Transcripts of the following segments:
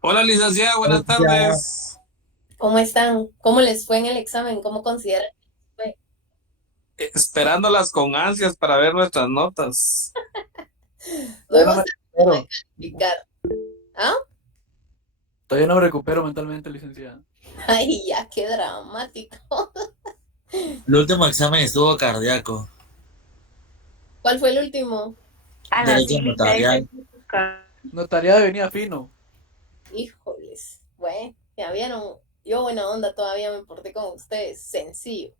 Hola, licenciada, buenas Ya, tardes. ¿Cómo están? ¿Cómo les fue en el examen? ¿Cómo consideran que les fue? Esperándolas con ansias para ver nuestras notas. No todavía no hemos me terminado de recupero. calificar. ¿Ah? Todavía no me recupero mentalmente, licenciada. Ay, ya, qué dramático. El último examen estuvo cardíaco. ¿Cuál fue el último? A la Derecho Silita ese notarial. Notariado venía fino. Híjoles. Bueno, ya vieron. Yo buena onda todavía me porté con ustedes. Sencillo.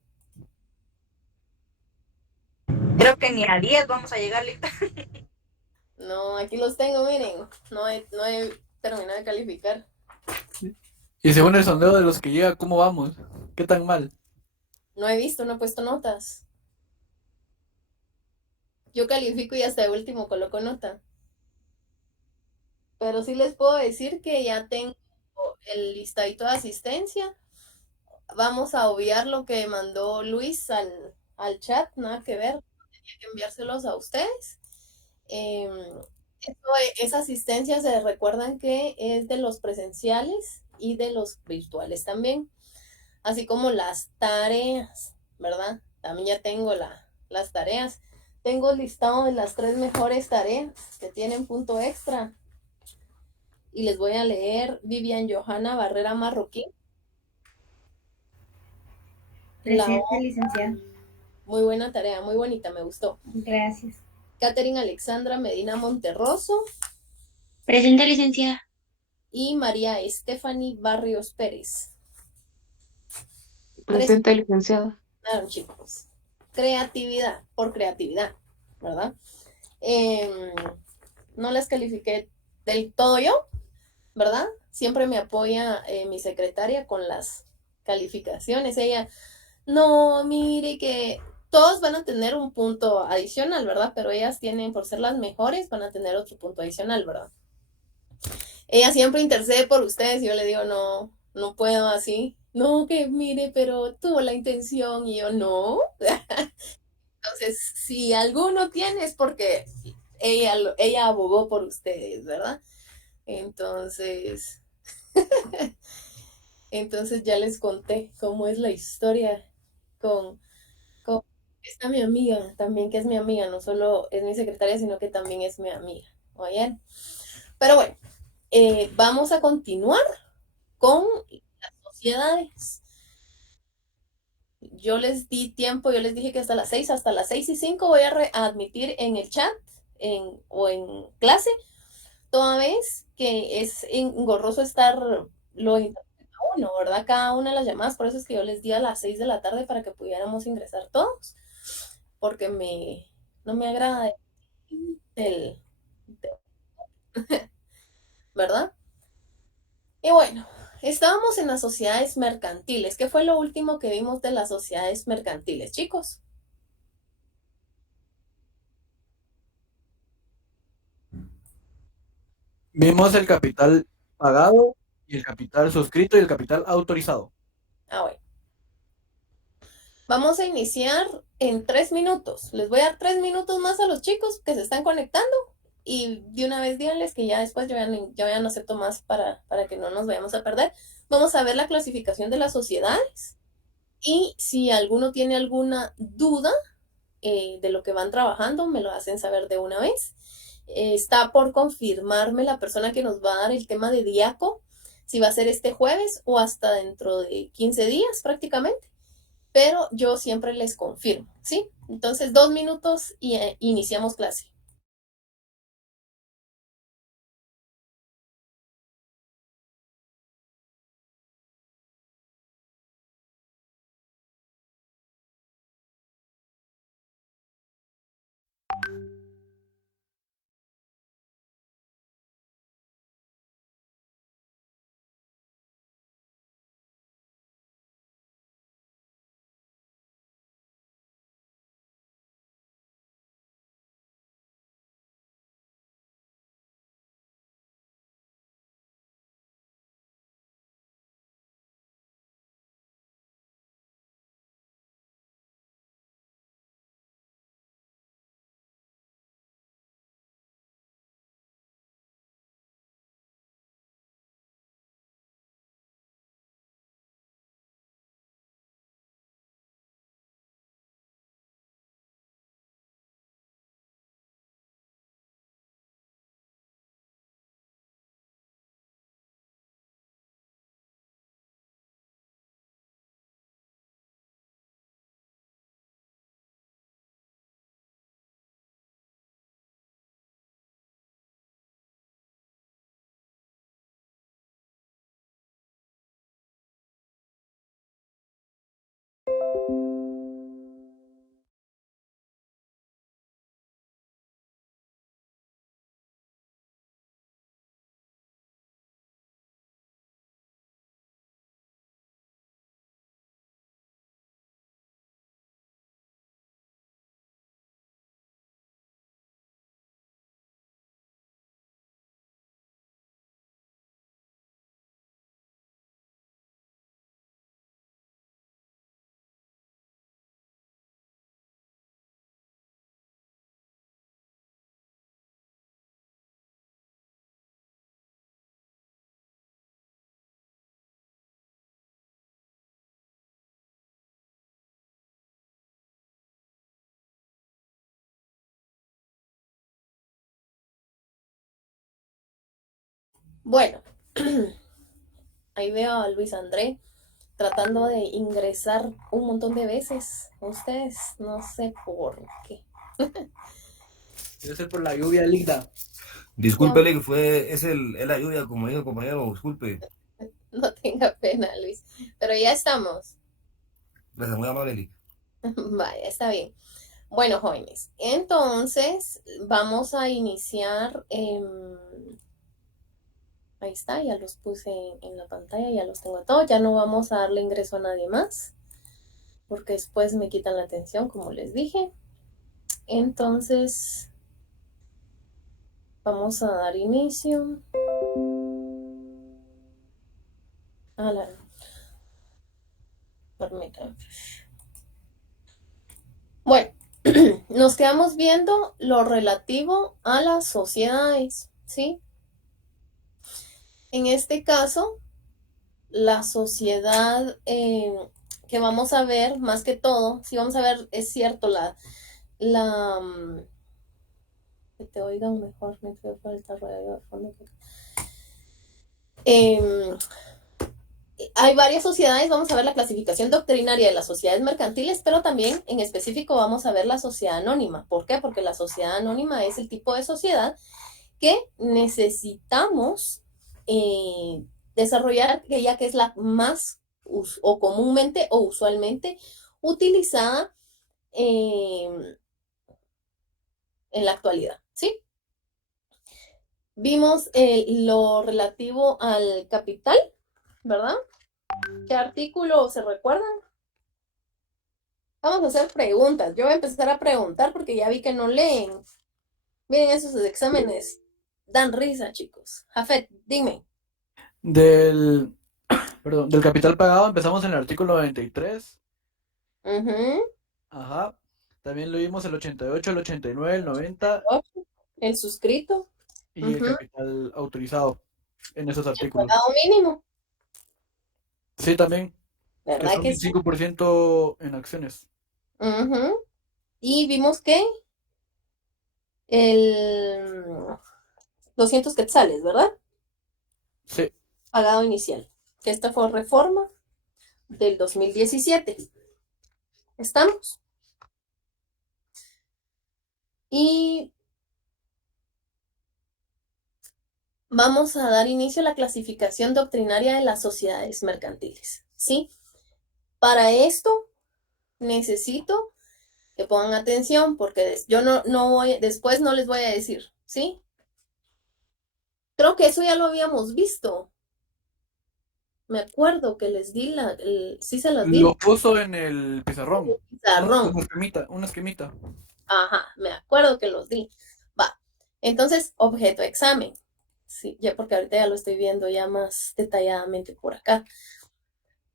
creo que ni a 10 vamos a llegar, Lita. No, aquí los tengo, miren. No he terminado de calificar. Y según el sondeo de los que llega, ¿cómo vamos? ¿Qué tan mal? No he visto, no he puesto notas. Yo califico y hasta de último coloco nota. Pero sí les puedo decir que ya tengo el listadito de asistencia. Vamos a obviar lo que mandó Luis al chat, nada que ver, tenía que enviárselos a ustedes. Em, esa asistencia se recuerdan que es de los presenciales y de los virtuales también, así como las tareas, ¿verdad? También ya tengo las tareas. Tengo el listado de las 3 mejores tareas que tienen punto extra y les voy a leer Vivian Johanna Barrera Marroquín. La Presente, licenciada. muy buena tarea, muy bonita, me gustó. Gracias. Catherine Alexandra Medina Monterroso Presente, licenciada. y María Stephanie Barrios Pérez. Presente, licenciada. Presentaron, chicos. Creatividad, por creatividad, ¿verdad? Eh, no las califiqué del todo yo, ¿verdad? Siempre me apoya mi secretaria con las calificaciones. Ella, no, mire que todos van a tener un punto adicional, ¿verdad? Pero ellas tienen, por ser las mejores, van a tener otro punto adicional, ¿verdad? Ella siempre intercede por ustedes y yo le digo, no, no puedo así. No, que mire, pero tuvo la intención y yo no. Entonces, si alguno tiene es porque ella abogó por ustedes, ¿verdad? Entonces, entonces ya les conté cómo es la historia con, con esta mi amiga, también que es mi amiga, no solo es mi secretaria, sino que también es mi amiga. ¿Oyen? Pero bueno, vamos a continuar con las sociedades. Yo les di tiempo, yo les dije que hasta las 6:05 voy a admitir en el chat o en clase, toda vez que es engorroso estar lo interpreta uno, ¿verdad? Cada una de las llamadas, por eso es que yo les di a las 6 de la tarde para que pudiéramos ingresar todos, porque no me agrada el, ¿verdad? Y bueno, estábamos en las sociedades mercantiles. ¿Qué fue lo último que vimos de las sociedades mercantiles, chicos? Vimos el capital pagado y el capital suscrito y el capital autorizado. Ah, bueno. Vamos a iniciar en 3 minutos. Les voy a dar 3 minutos más a los chicos que se están conectando y de una vez díganles que ya después yo ya no acepto más para que no nos vayamos a perder. Vamos a ver la clasificación de las sociedades y si alguno tiene alguna duda de lo que van trabajando, me lo hacen saber de una vez. Está por confirmarme la persona que nos va a dar el tema de Diaco, si va a ser este jueves o hasta dentro de 15 días prácticamente, pero yo siempre les confirmo, ¿sí? Entonces, 2 minutos y iniciamos clase. Bueno, ahí veo a Luis André tratando de ingresar un montón de veces. Ustedes, no sé por qué. Debe ser por la lluvia líquida. Discúlpele que es la lluvia, como dijo el compañero, disculpe. No tenga pena, Luis. Pero ya estamos. Gracias, muy amable, Lick. Vaya, está bien. Bueno, jóvenes, entonces vamos a iniciar. Ahí está, ya los puse en la pantalla, ya los tengo todos. Ya no vamos a darle ingreso a nadie más, porque después me quitan la atención, como les dije. Entonces, vamos a dar inicio. Permítanme. Bueno, nos quedamos viendo lo relativo a las sociedades, ¿sí? En este caso, la sociedad que vamos a ver, más que todo, si vamos a ver, es cierto, que te oigan mejor, me creo por el ruido de fondo. Hay varias sociedades, vamos a ver la clasificación doctrinaria de las sociedades mercantiles, pero también en específico vamos a ver la sociedad anónima. ¿Por qué? Porque la sociedad anónima es el tipo de sociedad que necesitamos desarrollar, ya que es la más o comúnmente o usualmente utilizada en la actualidad, ¿sí? Vimos lo relativo al capital, ¿verdad? ¿Qué artículo se recuerdan? Vamos a hacer preguntas. Yo voy a empezar a preguntar porque ya vi que no leen. Miren, esos exámenes dan risa, chicos. Jafet, dime. Del capital pagado empezamos en el artículo 93. Ujú. Ajá. También lo vimos el 88, el 89, el 90 El suscrito. y el Ujú. capital autorizado en esos El artículos. pagado mínimo. Sí, también. Que ¿Verdad son que el sí? 5% en acciones. Ujú. Y vimos que el 200 quetzales, ¿verdad? Sí. Pagado inicial. Que esta fue reforma del 2017. ¿Estamos? Y vamos a dar inicio a la clasificación doctrinaria de las sociedades mercantiles, ¿sí? Para esto necesito que pongan atención porque yo después no les voy a decir, ¿sí? Creo que eso ya lo habíamos visto. Me acuerdo que les di sí se las di. Lo puso en el pizarrón. Pizarrón. Una esquemita. Ajá, me acuerdo que los di. Va. Entonces, objeto examen. Sí, ya porque ahorita ya lo estoy viendo ya más detalladamente por acá.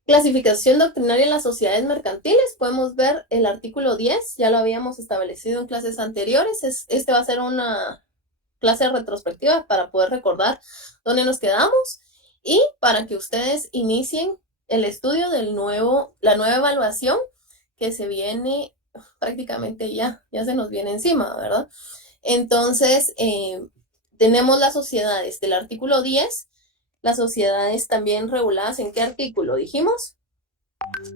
Clasificación doctrinaria en las sociedades mercantiles. Podemos ver el artículo 10, ya lo habíamos establecido en clases anteriores. Este va a ser una clase retrospectiva para poder recordar dónde nos quedamos y para que ustedes inicien el estudio la nueva evaluación que se viene prácticamente ya se nos viene encima, ¿verdad? Entonces, tenemos las sociedades del artículo 10, las sociedades también reguladas en qué artículo, dijimos,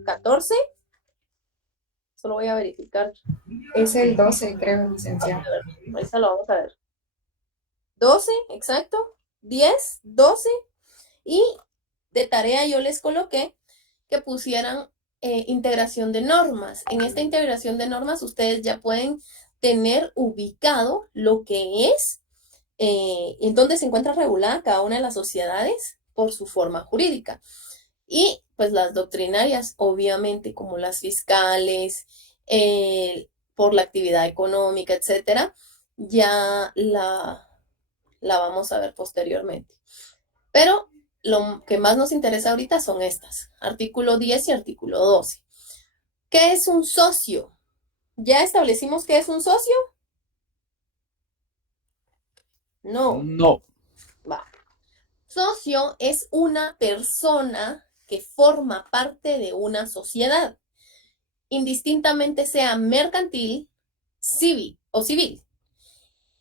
14. Solo voy a verificar. Es el 12, creo, licenciada. Ahorita lo vamos a ver. 12, exacto. 10, 12. Y de tarea yo les coloqué que pusieran integración de normas. En esta integración de normas ustedes ya pueden tener ubicado lo que es, en dónde se encuentra regulada cada una de las sociedades por su forma jurídica. Y pues las doctrinarias, obviamente, como las fiscales, por la actividad económica, etcétera, ya la vamos a ver posteriormente. Pero lo que más nos interesa ahorita son estas, artículo 10 y artículo 12. ¿Qué es un socio? ¿Ya establecimos qué es un socio? No. No. Va. Socio es una persona que forma parte de una sociedad, indistintamente sea mercantil, civil,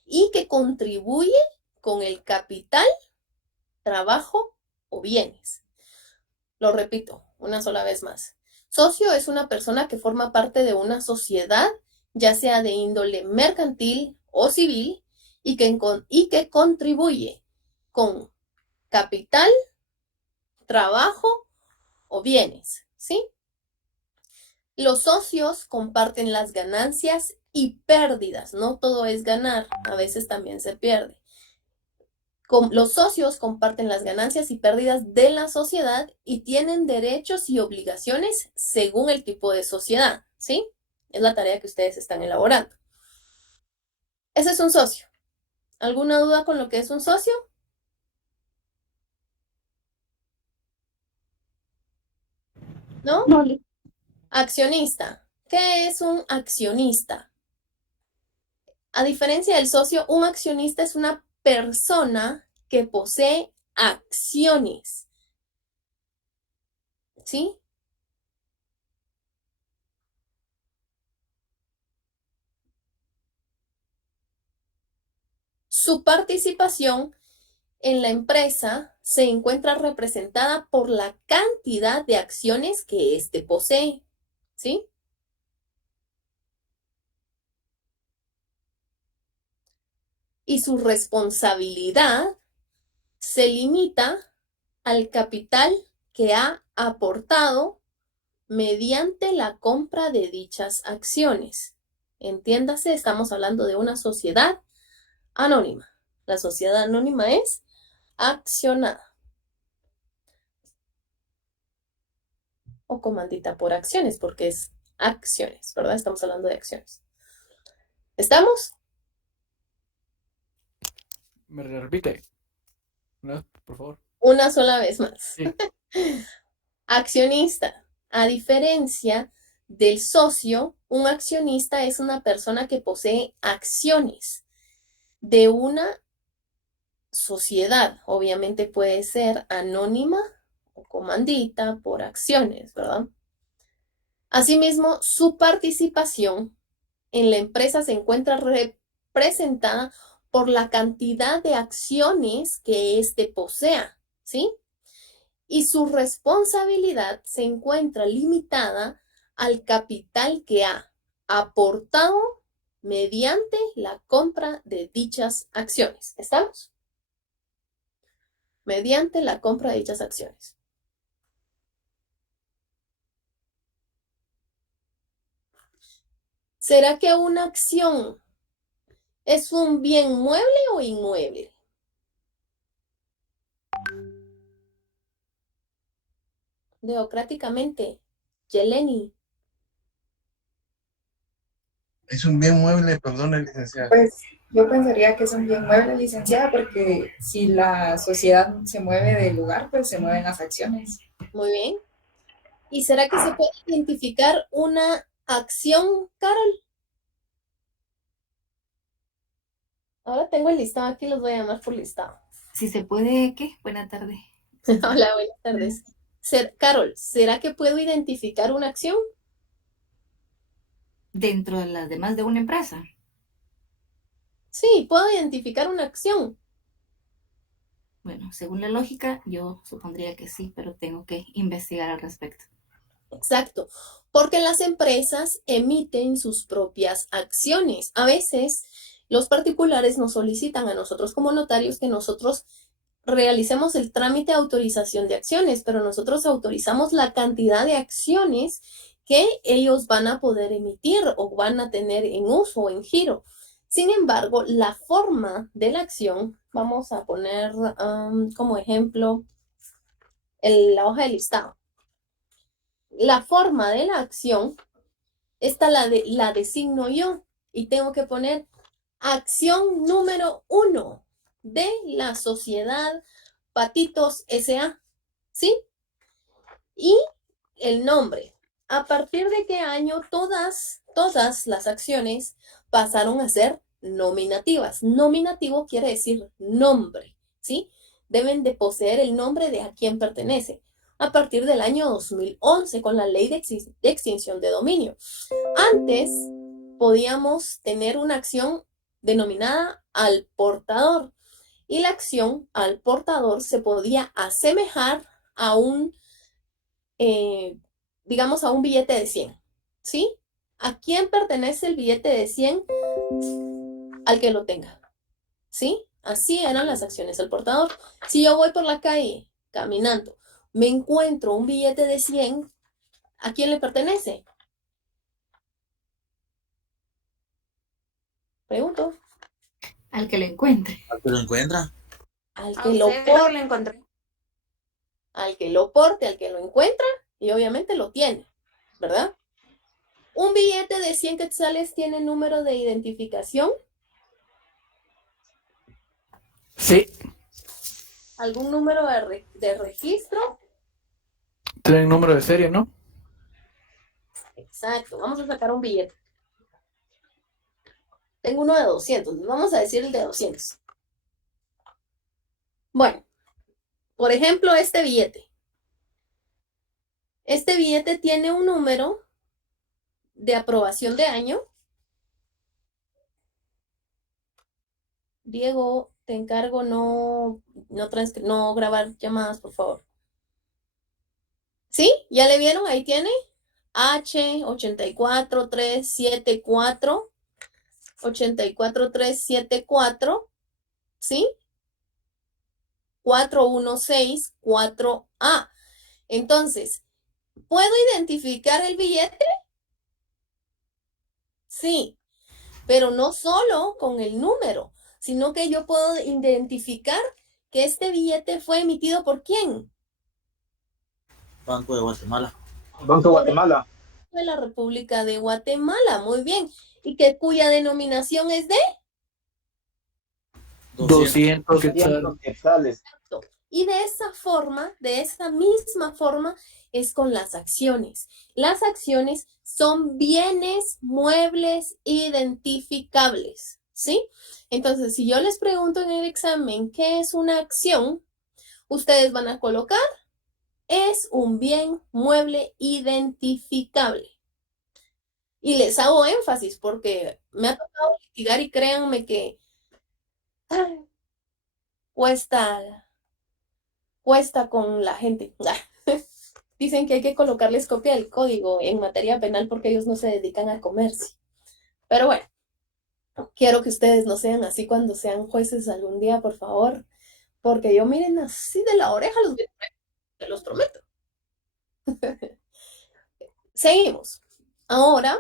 y que contribuye con el capital trabajo o bienes. Lo repito una sola vez más. Socio es una persona que forma parte de una sociedad, ya sea de índole mercantil o civil, y que contribuye con capital, trabajo o bienes, ¿sí? Los socios comparten las ganancias y pérdidas. No todo es ganar, a veces también se pierde. Los socios comparten las ganancias y pérdidas de la sociedad y tienen derechos y obligaciones según el tipo de sociedad, ¿sí? Es la tarea que ustedes están elaborando. Ese es un socio. ¿Alguna duda con lo que es un socio? ¿No? No, Accionista. ¿Qué es un accionista? A diferencia del socio, un accionista es una persona que posee acciones. ¿Sí? Su participación en la empresa se encuentra representada por la cantidad de acciones que éste posee. ¿Sí? Y su responsabilidad se limita al capital que ha aportado mediante la compra de dichas acciones. Entiéndase, estamos hablando de una sociedad anónima. La sociedad anónima es accionada o comandita por acciones, porque es acciones, ¿verdad? Estamos hablando de acciones. ¿Estamos? ¿Me repite? ¿No? Por favor. Una sola vez más. Sí. Accionista. A diferencia del socio, un accionista es una persona que posee acciones de una sociedad. Obviamente puede ser anónima o comandita por acciones, ¿verdad? Asimismo, su participación en la empresa se encuentra representada por la cantidad de acciones que éste posea, ¿sí? Y su responsabilidad se encuentra limitada al capital que ha aportado mediante la compra de dichas acciones. ¿Estamos? Mediante la compra de dichas acciones. ¿Será que una acción es un bien mueble o inmueble? Democráticamente, Yeleni. Es un bien mueble, perdón, licenciada. pues yo pensaría que es un bien mueble, licenciada, porque si la sociedad se mueve del lugar, pues se mueven las acciones. Muy bien. ¿Y será que se puede identificar una acción, Carol? Ahora tengo el listado aquí, los voy a llamar por listado. Si se puede, ¿qué? Buena tarde. Hola, buenas tardes. Carol, ¿será que puedo identificar una acción? Dentro de las demás de una empresa. Sí, puedo identificar una acción. Bueno, según la lógica, yo supondría que sí, pero tengo que investigar al respecto. Exacto, porque las empresas emiten sus propias acciones. A veces los particulares nos solicitan a nosotros como notarios que nosotros realicemos el trámite de autorización de acciones, pero nosotros autorizamos la cantidad de acciones que ellos van a poder emitir o van a tener en uso o en giro. Sin embargo, la forma de la acción, vamos a poner como ejemplo la hoja de listado. La forma de la acción, esta la designo yo y tengo que poner acción número 1 de la sociedad Patitos S.A., ¿sí? Y el nombre. ¿A partir de qué año todas las acciones pasaron a ser nominativas? Nominativo quiere decir nombre, ¿sí? Deben de poseer el nombre de a quién pertenece. A partir del año 2011 con la ley de extinción de dominio. Antes podíamos tener una acción denominada al portador. y la acción al portador se podía asemejar a un, digamos, a un billete de 100, ¿sí? ¿A quién pertenece el billete de 100? Al que lo tenga, ¿sí? Así eran las acciones al portador. Si yo voy por la calle caminando, me encuentro un billete de 100, ¿a quién le pertenece? Pregunto. Al que lo encuentre. Al que lo encuentra. Al A que lo usted que porte, lo encontré. al que lo porte, al que lo encuentra y obviamente lo tiene, ¿verdad? Un billete de 100 quetzales tiene número de identificación, Sí, algún número de registro. tienen número de serie, ¿no? Exacto, vamos a sacar un billete. Tengo uno de 200, vamos a decir el de 200. Bueno, por ejemplo, este billete. Este billete tiene un número de aprobación de año. Diego, te encargo no grabar llamadas, por favor. ¿Sí? ¿Ya le vieron? Ahí tiene. H84374, 84374, ¿sí? 4164A. Entonces, ¿puedo identificar el billete? Sí, pero no solo con el número, sino que yo puedo identificar que este billete fue emitido por quién. Banco de Guatemala. Banco de Guatemala. De la República de Guatemala, muy bien. Y que cuya denominación es de 200 200 quetzales. Y de esa misma forma, es con las acciones. Las acciones son bienes muebles identificables, ¿sí? Entonces, si yo les pregunto en el examen qué es una acción, ustedes van a colocar, es un bien mueble identificable. Y les hago énfasis porque me ha tocado litigar y créanme que cuesta con la gente. Dicen que hay que colocarles copia del código en materia penal porque ellos no se dedican a comercio. Pero bueno, quiero que ustedes no sean así cuando sean jueces algún día, por favor. Porque yo miren así de la oreja los prometo. Seguimos. Ahora,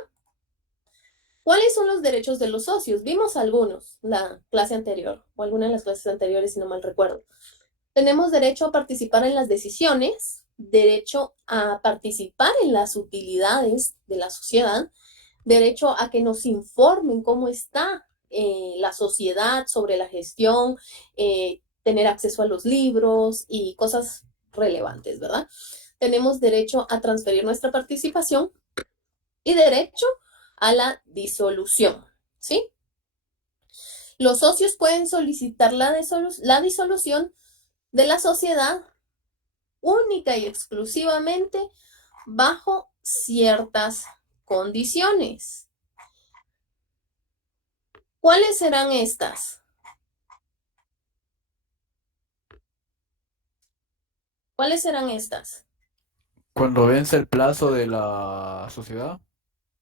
¿cuáles son los derechos de los socios? Vimos algunos la clase anterior, o alguna de las clases anteriores, si no mal recuerdo. Tenemos derecho a participar en las decisiones, derecho a participar en las utilidades de la sociedad, derecho a que nos informen cómo está la sociedad sobre la gestión, tener acceso a los libros y cosas relevantes, ¿verdad? Tenemos derecho a transferir nuestra participación y derecho a la disolución, ¿sí? Los socios pueden solicitar la disolución de la sociedad única y exclusivamente bajo ciertas condiciones. ¿Cuáles serán estas? ¿Cuáles serán estas? Cuando vence el plazo de la sociedad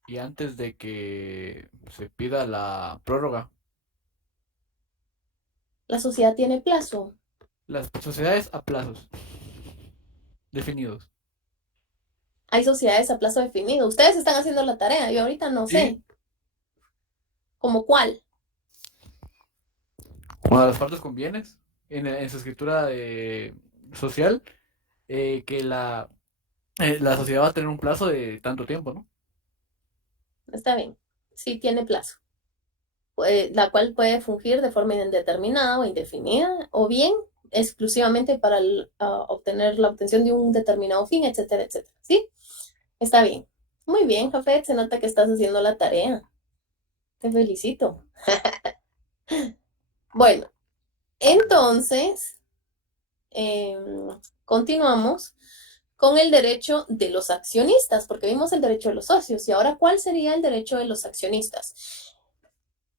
y antes de que se pida la prórroga. La sociedad tiene plazo. Las sociedades a plazos definidos. Hay sociedades a plazo definido. Ustedes están haciendo la tarea, yo ahorita no sé. ¿Cómo cuál? Cuando las partes con bienes, en su escritura social, que la sociedad va a tener un plazo de tanto tiempo, ¿no? Está bien. Sí tiene plazo. La cual puede fungir de forma indeterminada o indefinida, o bien exclusivamente para obtener la obtención de un determinado fin, etcétera, etcétera. ¿Sí? Está bien. Muy bien, Jafet, se nota que estás haciendo la tarea. Te felicito. Bueno, entonces, continuamos con el derecho de los accionistas, porque vimos el derecho de los socios, y ahora, ¿cuál sería el derecho de los accionistas?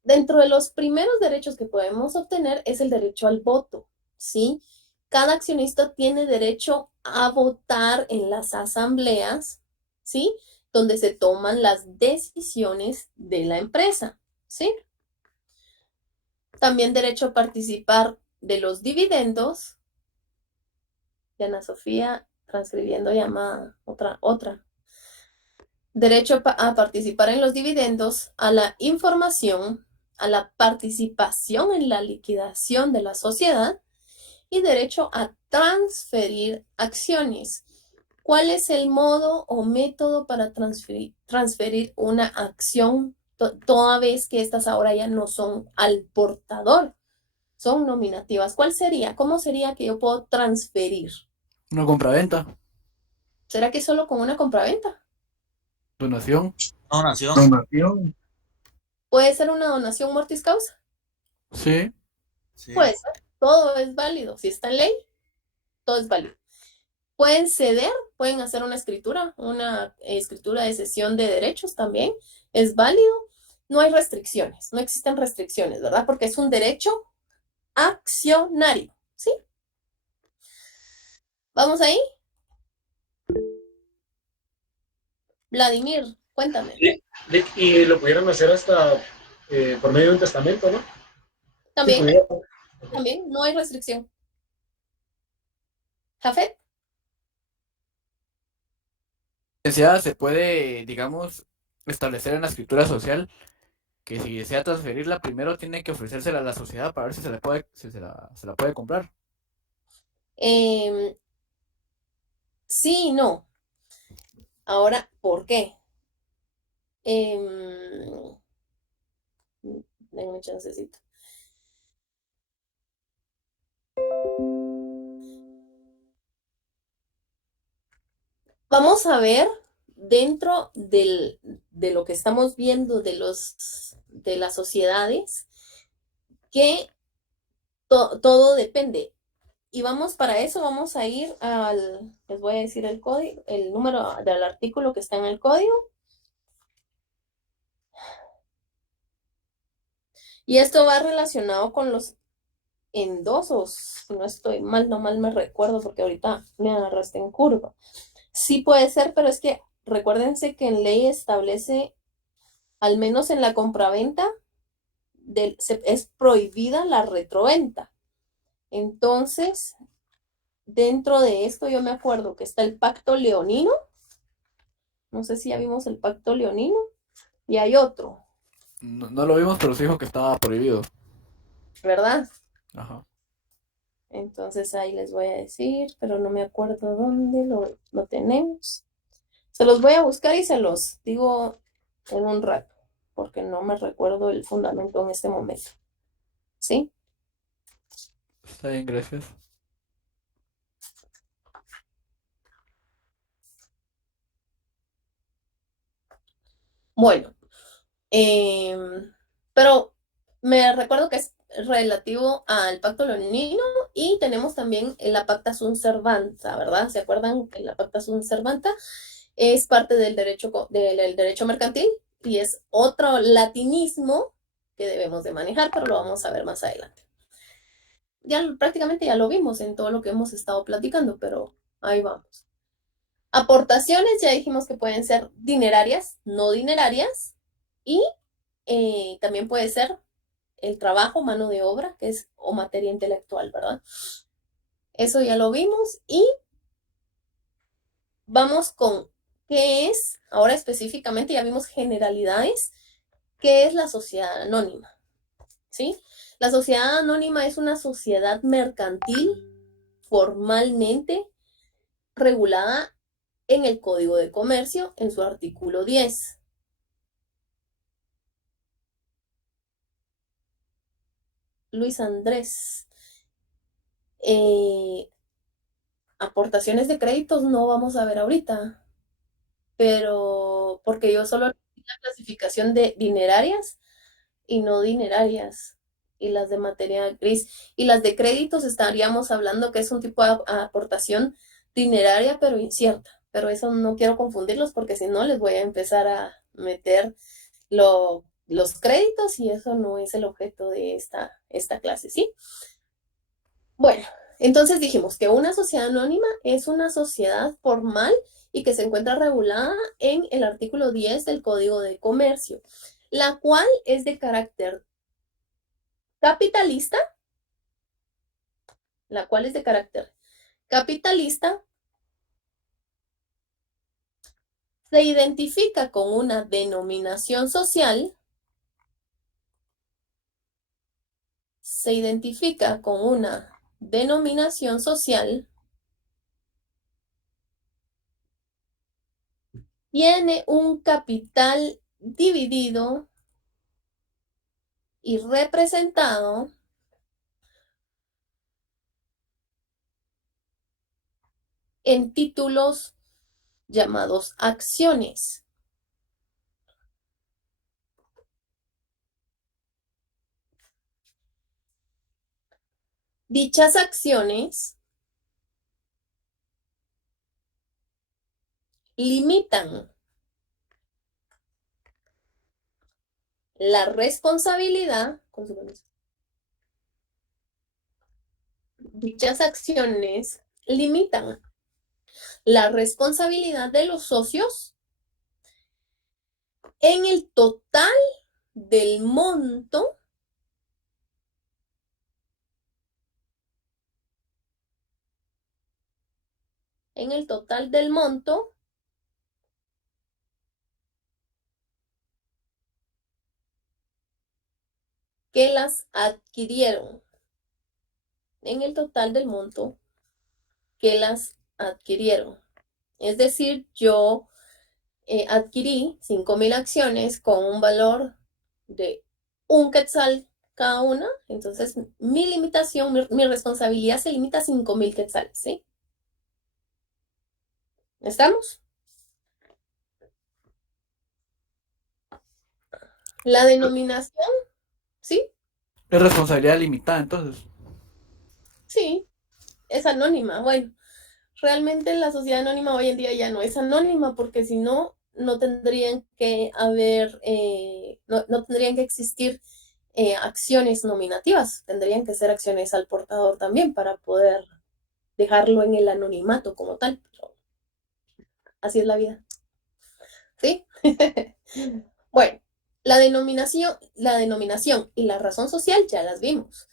Dentro de los primeros derechos que podemos obtener es el derecho al voto, ¿sí? Cada accionista tiene derecho a votar en las asambleas, ¿sí? Donde se toman las decisiones de la empresa, ¿sí? También derecho a participar de los dividendos. Y Ana Sofía transcribiendo llamada, otra. Derecho a participar en los dividendos, a la información, a la participación en la liquidación de la sociedad y derecho a transferir acciones. ¿Cuál es el modo o método para transferir una acción toda vez que estas ahora ya no son al portador? Son nominativas. ¿Cuál sería? ¿Cómo sería que yo puedo transferir? Una compraventa, ¿Será que solo con una compraventa? donación. Donación. Donación. ¿Puede ser una donación mortis causa? Sí. Sí. Puede ser. Todo es válido. Si está en ley, todo es válido. Pueden ceder, pueden hacer una escritura de cesión de derechos también. Es válido. No hay restricciones, no existen restricciones, ¿verdad? Porque es un derecho accionario, ¿sí? ¿Vamos ahí? Vladimir, cuéntame. Y lo pudieran hacer hasta por medio de un testamento, ¿no? También, Sí, también, no hay restricción. Jafet, Licenciada, se puede, digamos, establecer en la escritura social que si desea transferirla, primero tiene que ofrecérsela a la sociedad para ver si se la puede comprar. sí y no. Ahora, ¿por qué? Denme un chancecito. Vamos a ver dentro de lo que estamos viendo de las sociedades que todo depende. Y para eso vamos a ir les voy a decir el código, el número del artículo que está en el código. Y esto va relacionado con los endosos, si no estoy mal, no mal me recuerdo porque ahorita me agarraste en curva. Sí puede ser, pero es que recuérdense que en ley establece, al menos en la compraventa, es prohibida la retroventa. Entonces, dentro de esto yo me acuerdo que está el pacto leonino. No sé si ya vimos el pacto leonino. Y hay otro, No lo vimos, pero se dijo que estaba prohibido. ¿verdad? Ajá. Entonces ahí les voy a decir, pero no me acuerdo dónde lo tenemos. Se los voy a buscar y se los digo en un rato, porque no me recuerdo el fundamento en este momento. ¿Sí? Está bien, gracias. Bueno, pero me recuerdo que es relativo al pacto leonino y tenemos también la pacta sunt servanda, ¿verdad? ¿Se acuerdan que la pacta sunt servanda es parte del derecho mercantil y es otro latinismo que debemos de manejar, pero lo vamos a ver más adelante. Prácticamente ya lo vimos en todo lo que hemos estado platicando, pero ahí vamos. Aportaciones, ya dijimos que pueden ser dinerarias, no dinerarias, y también puede ser el trabajo, mano de obra, que es o materia intelectual, ¿verdad? Eso ya lo vimos y vamos con qué es, ahora específicamente ya vimos generalidades, qué es la sociedad anónima, ¿sí? La sociedad anónima es una sociedad mercantil formalmente regulada en el Código de Comercio, en su artículo 10. Luis Andrés, aportaciones de créditos no vamos a ver ahorita, pero porque yo solo la clasificación de dinerarias y no dinerarias, y las de materia gris, y las de créditos estaríamos hablando que es un tipo de aportación dineraria pero incierta, pero eso no quiero confundirlos porque si no les voy a empezar a meter lo los créditos y eso no es el objeto de esta clase, ¿sí? Bueno, entonces dijimos que una sociedad anónima es una sociedad formal y que se encuentra regulada en el artículo 10 del Código de Comercio, la cual es de carácter capitalista, se identifica con una denominación social, tiene un capital dividido y representado en títulos llamados acciones. Dichas acciones limitan la responsabilidad, de los socios en el total del monto que las adquirieron. Es decir, yo adquirí 5,000 acciones con un valor de 1 quetzal cada una, entonces mi limitación, mi responsabilidad se limita a 5,000 quetzales, ¿sí? ¿Estamos? La denominación, ¿sí? Es responsabilidad limitada, entonces. Sí, es anónima. Bueno, realmente la sociedad anónima hoy en día ya no es anónima porque si no, no tendrían que haber, no tendrían que existir acciones nominativas, tendrían que ser acciones al portador también para poder dejarlo en el anonimato como tal. Pero así es la vida. ¿Sí? Bueno, la denominación y la razón social ya las vimos.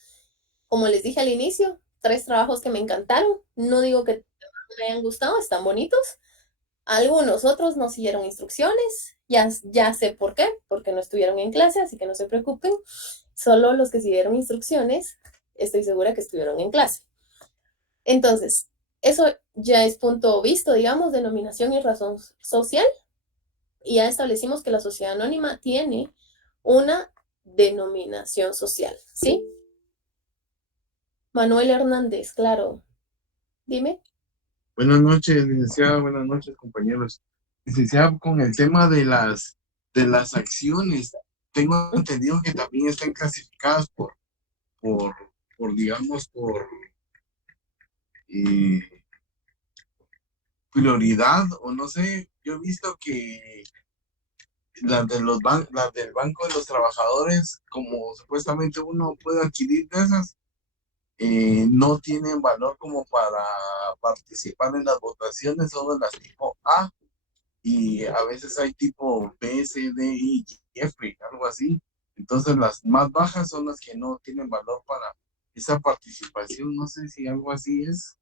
Como les dije al inicio, 3 trabajos que me encantaron. No digo que me hayan gustado, están bonitos. Algunos otros no siguieron instrucciones. Ya sé por qué, porque no estuvieron en clase, así que no se preocupen. Solo los que siguieron instrucciones, estoy segura que estuvieron en clase. Entonces, eso ya es punto visto, digamos, denominación y razón social. Y ya establecimos que la sociedad anónima tiene una denominación social, ¿sí? Manuel Hernández, claro. Dime. Buenas noches, licenciada. Buenas noches, compañeros. Licenciada, con el tema de las acciones, tengo entendido que también están clasificadas por, digamos, por eh, prioridad, o no sé. Yo he visto que las del Banco de los Trabajadores, como supuestamente uno puede adquirir de esas, no tienen valor como para participar en las votaciones, solo las tipo A, y a veces hay tipo B, C, D, I, F, algo así. Entonces las más bajas son las que no tienen valor para esa participación. No sé si algo así es.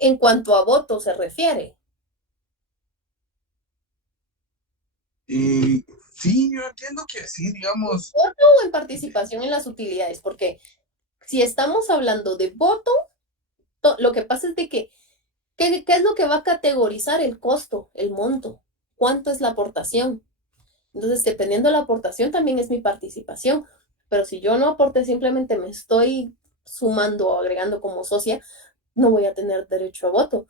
En cuanto a voto se refiere. Sí, yo entiendo que sí, digamos. ¿Voto o en participación en las utilidades? Porque si estamos hablando de voto, lo que pasa es de que, ¿qué es lo que va a categorizar el costo, el monto? ¿Cuánto es la aportación? Entonces, dependiendo de la aportación, también es mi participación. Pero si yo no aporté, simplemente me estoy sumando o agregando como socia, no voy a tener derecho a voto.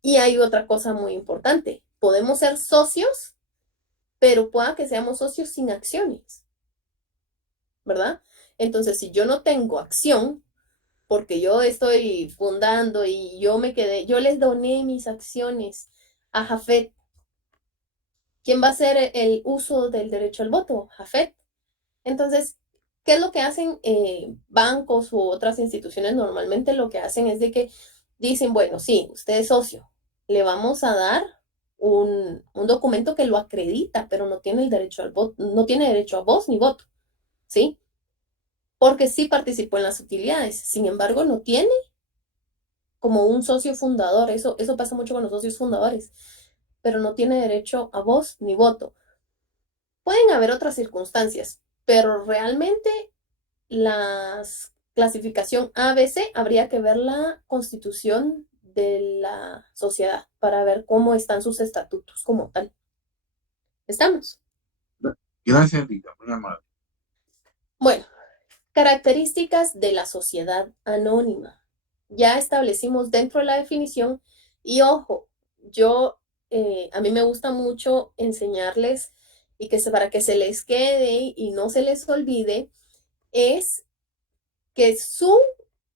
Y hay otra cosa muy importante. Podemos ser socios, pero pueda que seamos socios sin acciones, ¿verdad? Entonces, si yo no tengo acción, porque yo estoy fundando y yo les doné mis acciones a Jafet, ¿quién va a hacer el uso del derecho al voto? Jafet. Entonces, ¿qué es lo que hacen bancos u otras instituciones? Normalmente lo que hacen es de que dicen, bueno, sí, usted es socio, le vamos a dar un documento que lo acredita, pero no tiene el derecho al voto, no tiene derecho a voz ni voto, ¿sí? Porque sí participó en las utilidades, sin embargo, no tiene como un socio fundador, eso pasa mucho con los socios fundadores, pero no tiene derecho a voz ni voto. Pueden haber otras circunstancias, pero realmente la clasificación ABC habría que ver la constitución de la sociedad para ver cómo están sus estatutos como tal. ¿Estamos? Gracias, Rita, muy amable. Bueno, características de la sociedad anónima. Ya establecimos dentro de la definición y ojo, a mí me gusta mucho enseñarles y para que se les quede y no se les olvide, es que su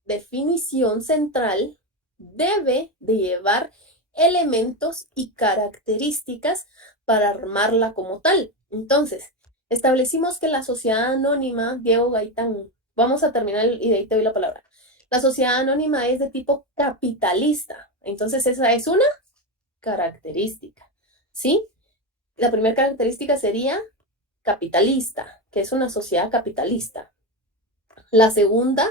definición central debe de llevar elementos y características para armarla como tal. Entonces, establecimos que la sociedad anónima, Diego Gaitán, vamos a terminar y de ahí te doy la palabra. La sociedad anónima es de tipo capitalista. Entonces, esa es una característica, ¿sí? La primera característica sería capitalista, que es una sociedad capitalista. La segunda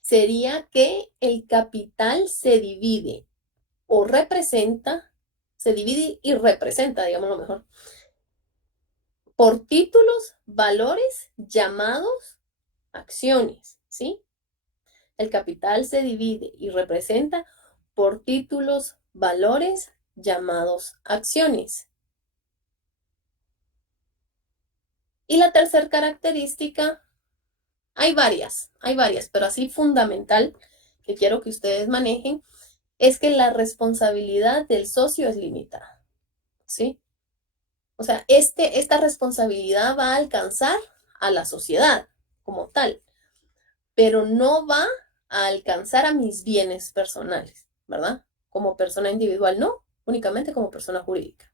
sería que el capital se divide o representa, se divide y representa, digámoslo mejor, por títulos, valores llamados acciones, ¿sí? El capital se divide y representa por títulos, valores llamados acciones. Y la tercera característica, hay varias, pero así fundamental que quiero que ustedes manejen, es que la responsabilidad del socio es limitada, ¿sí? O sea, esta responsabilidad va a alcanzar a la sociedad como tal, pero no va a alcanzar a mis bienes personales, ¿verdad? Como persona individual, no, únicamente como persona jurídica.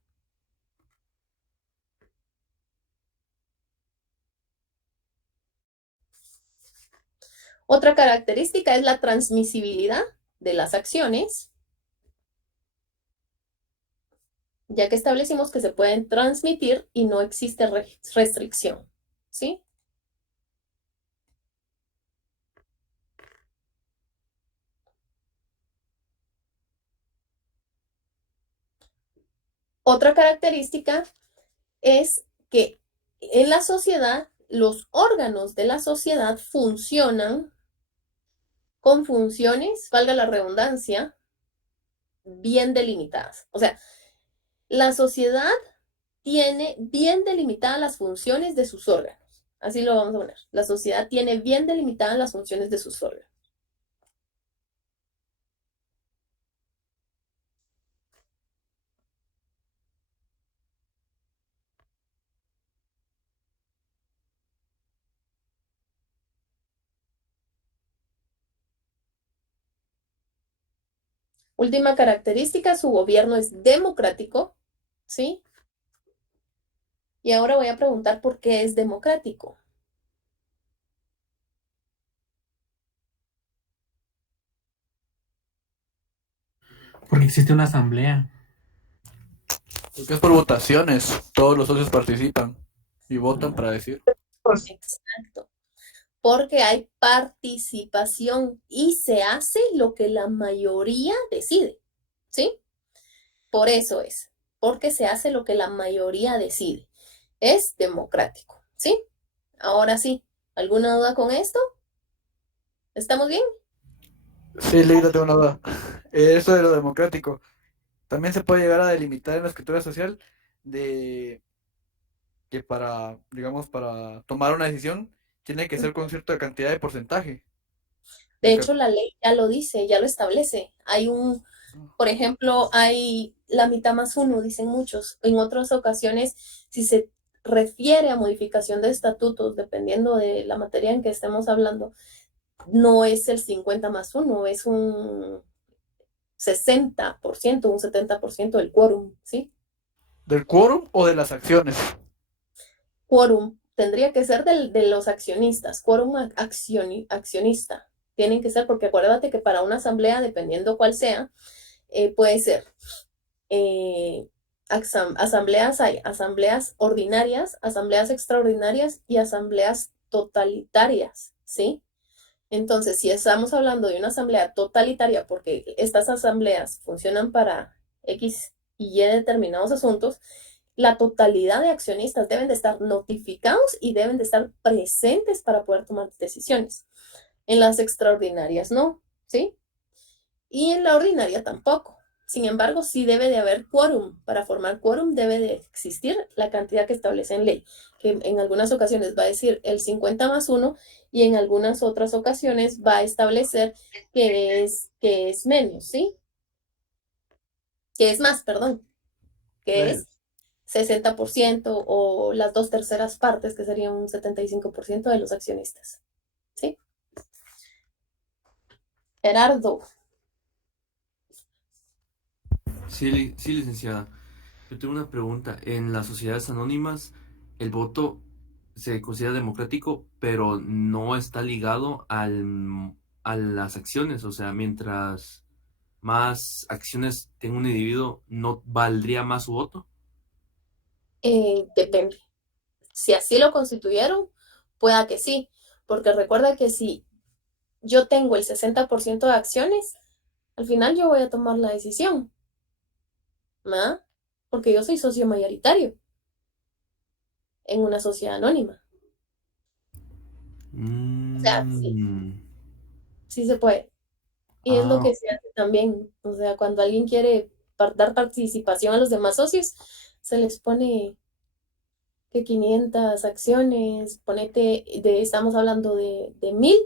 Otra característica es la transmisibilidad de las acciones, ya que establecimos que se pueden transmitir y no existe restricción, ¿sí? Otra característica es que en la sociedad, los órganos de la sociedad funcionan con funciones, valga la redundancia, bien delimitadas. O sea, la sociedad tiene bien delimitadas las funciones de sus órganos. Así lo vamos a poner. La sociedad tiene bien delimitadas las funciones de sus órganos. Última característica, su gobierno es democrático, ¿sí? Y ahora voy a preguntar por qué es democrático. Porque existe una asamblea. Porque es por votaciones, todos los socios participan y votan para decir. Exacto. Porque hay participación y se hace lo que la mayoría decide, ¿sí? Por eso es, porque se hace lo que la mayoría decide. Es democrático, ¿sí? Ahora sí, ¿alguna duda con esto? ¿Estamos bien? Sí, Leida, tengo una duda. Eso de lo democrático, también se puede llegar a delimitar en la escritura social de que para, digamos, para tomar una decisión tiene que ser con cierta cantidad de porcentaje. De hecho, la ley ya lo dice, ya lo establece. Por ejemplo, hay la mitad más uno, dicen muchos. En otras ocasiones, si se refiere a modificación de estatutos, dependiendo de la materia en que estemos hablando, no es el 50 más uno, es un 60%, un 70% del quórum, ¿sí? ¿Del quórum o de las acciones? Quórum tendría que ser de los accionistas, quórum accionista. Tienen que ser, porque acuérdate que para una asamblea, dependiendo cuál sea, puede ser asambleas, hay asambleas ordinarias, asambleas extraordinarias y asambleas totalitarias, ¿sí? Entonces, si estamos hablando de una asamblea totalitaria, porque estas asambleas funcionan para X y Y determinados asuntos, la totalidad de accionistas deben de estar notificados y deben de estar presentes para poder tomar decisiones. En las extraordinarias no, ¿sí? Y en la ordinaria tampoco. Sin embargo, sí debe de haber quórum. Para formar quórum debe de existir la cantidad que establece en ley, que en algunas ocasiones va a decir el 50 más 1 y en algunas otras ocasiones va a establecer que es menos, ¿sí? Que es más, perdón, que es 60% o las 2/3 partes, que serían un 75% de los accionistas, ¿sí? Gerardo. Sí, sí, licenciada. Yo tengo una pregunta. En las sociedades anónimas, el voto se considera democrático, pero no está ligado a las acciones. O sea, mientras más acciones tenga un individuo, ¿no valdría más su voto? Depende. Si así lo constituyeron, pueda que sí, porque recuerda que si yo tengo el 60% de acciones, al final yo voy a tomar la decisión, ¿no? Porque yo soy socio mayoritario en una sociedad anónima. O sea, sí se puede. Y es lo que se hace también. O sea, cuando alguien quiere dar participación a los demás socios, se les pone que 500 acciones, estamos hablando de 1000,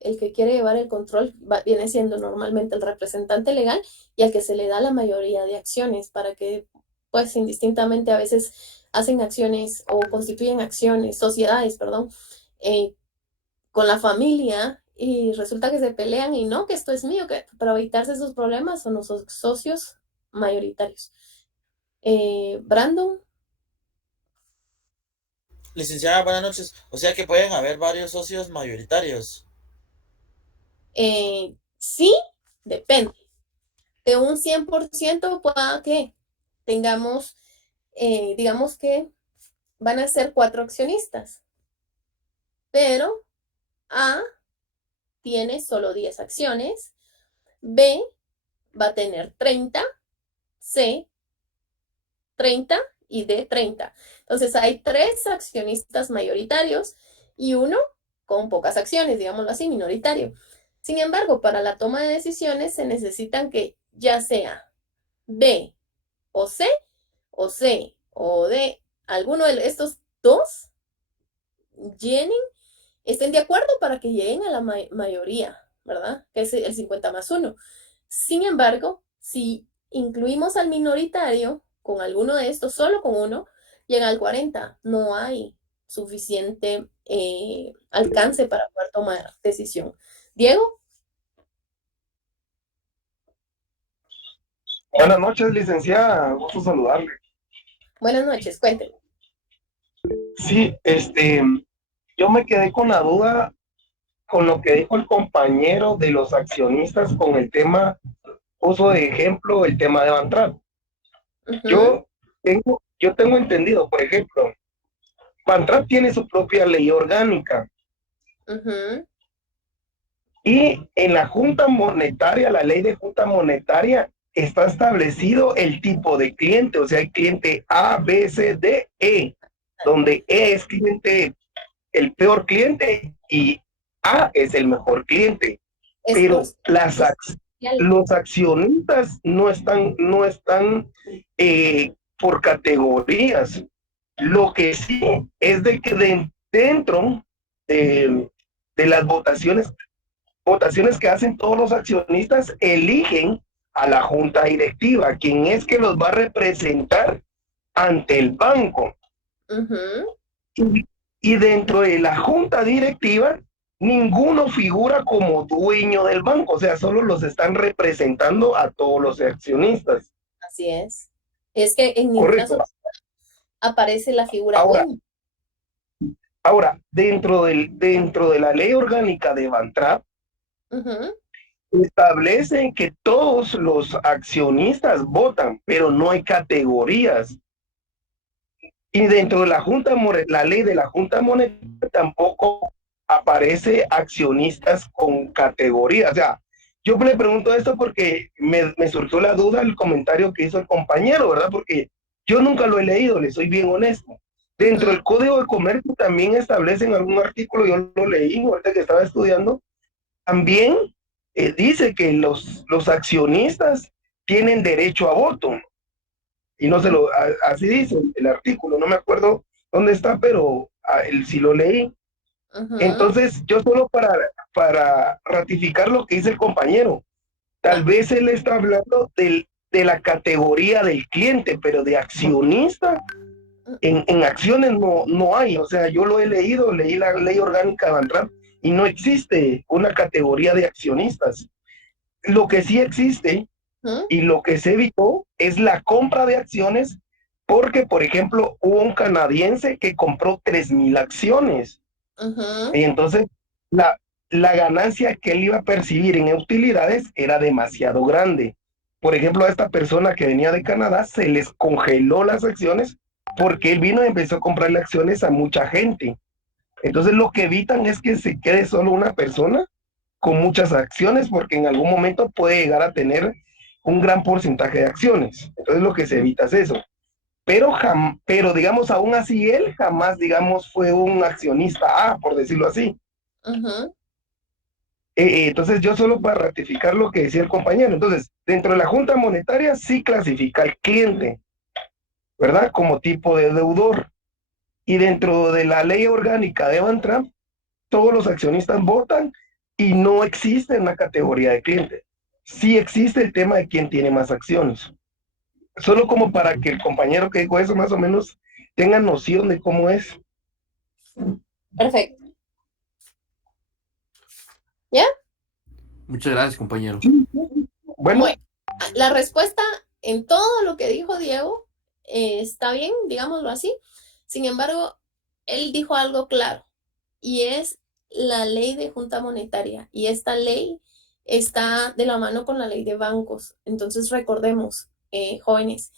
el que quiere llevar el control viene siendo normalmente el representante legal y al que se le da la mayoría de acciones para que, pues, indistintamente a veces hacen acciones o constituyen acciones, sociedades, perdón, con la familia y resulta que se pelean y no, que esto es mío, que para evitarse esos problemas son los socios mayoritarios. Brandon. Licenciada, buenas noches. O sea que pueden haber varios socios mayoritarios. Sí, depende. De un 100% pueda que tengamos, digamos que van a ser 4 accionistas, pero A tiene solo 10 acciones, B va a tener 30, C 30 y D 30. Entonces hay 3 accionistas mayoritarios y uno con pocas acciones, digámoslo así, minoritario. Sin embargo, para la toma de decisiones se necesitan que ya sea B o C o D, alguno de estos dos estén de acuerdo para que lleguen a la mayoría, ¿verdad? Que es el 50 más 1. Sin embargo, si incluimos al minoritario con alguno de estos, solo con uno, llega al 40. No hay suficiente alcance para poder tomar decisión. Diego. Buenas noches, licenciada. Gusto saludarle. Buenas noches, cuénteme. Sí, yo me quedé con la duda con lo que dijo el compañero de los accionistas con el tema, puso de ejemplo el tema de Bantrap. Yo tengo entendido, por ejemplo, Bantrap tiene su propia ley orgánica. Y en la Junta Monetaria, la ley de Junta Monetaria, está establecido el tipo de cliente, o sea, el cliente A, B, C, D, E, donde E es cliente, el peor cliente, y A es el mejor cliente. Pero los accionistas no están por categorías. Lo que sí es de que dentro de las votaciones que hacen todos los accionistas, eligen a la junta directiva, quien es que los va a representar ante el banco. Y dentro de la junta directiva, ninguno figura como dueño del banco, o sea, solo los están representando a todos los accionistas. Así es. Es que en ninguna Correcto. aparece la figura Ahora, dueño. ahora, dentro de la ley orgánica de Bantrap, Ujú. establecen que todos los accionistas votan, pero no hay categorías. Y dentro de la ley de la Junta Monetaria tampoco aparece accionistas con categorías. O sea, yo le pregunto esto porque me surgió la duda el comentario que hizo el compañero, ¿verdad? Porque yo nunca lo he leído, le soy bien honesto. Dentro del Código de Comercio también establecen algún artículo, yo lo leí ahorita que estaba estudiando, también dice que los accionistas tienen derecho a voto. Y no se lo, así dice el artículo, no me acuerdo dónde está, pero sí lo leí. Ujú. Entonces, yo solo para ratificar lo que dice el compañero, tal vez él está hablando de la categoría del cliente, pero de accionista, en acciones no hay. O sea, yo lo he leído, leí la ley orgánica de Bantrap y no existe una categoría de accionistas. Lo que sí existe Ujú. y lo que se evitó es la compra de acciones porque, por ejemplo, hubo un canadiense que compró 3,000 acciones Ujú. y entonces la, la ganancia que él iba a percibir en utilidades era demasiado grande. Por ejemplo, a esta persona que venía de Canadá se les congeló las acciones porque él vino y empezó a comprarle acciones a mucha gente. Entonces lo que evitan es que se quede solo una persona con muchas acciones porque en algún momento puede llegar a tener un gran porcentaje de acciones. Entonces lo que se evita es eso. Pero digamos, aún así él jamás, digamos, fue un accionista A, por decirlo así. Ujú. Entonces yo solo para ratificar lo que decía el compañero, entonces dentro de la Junta Monetaria sí clasifica al cliente, ¿verdad? Como tipo de deudor. Y dentro de la ley orgánica de Bantrap, todos los accionistas votan y no existe una categoría de cliente. Sí existe el tema de quién tiene más acciones. Solo como para que el compañero que dijo eso más o menos tenga noción de cómo es. Perfecto. ¿Ya? Muchas gracias, compañero. Bueno, La respuesta en todo lo que dijo Diego está bien, digámoslo así. Sin embargo, él dijo algo claro y es la ley de junta monetaria y esta ley está de la mano con la ley de bancos. Entonces recordemos, jóvenes,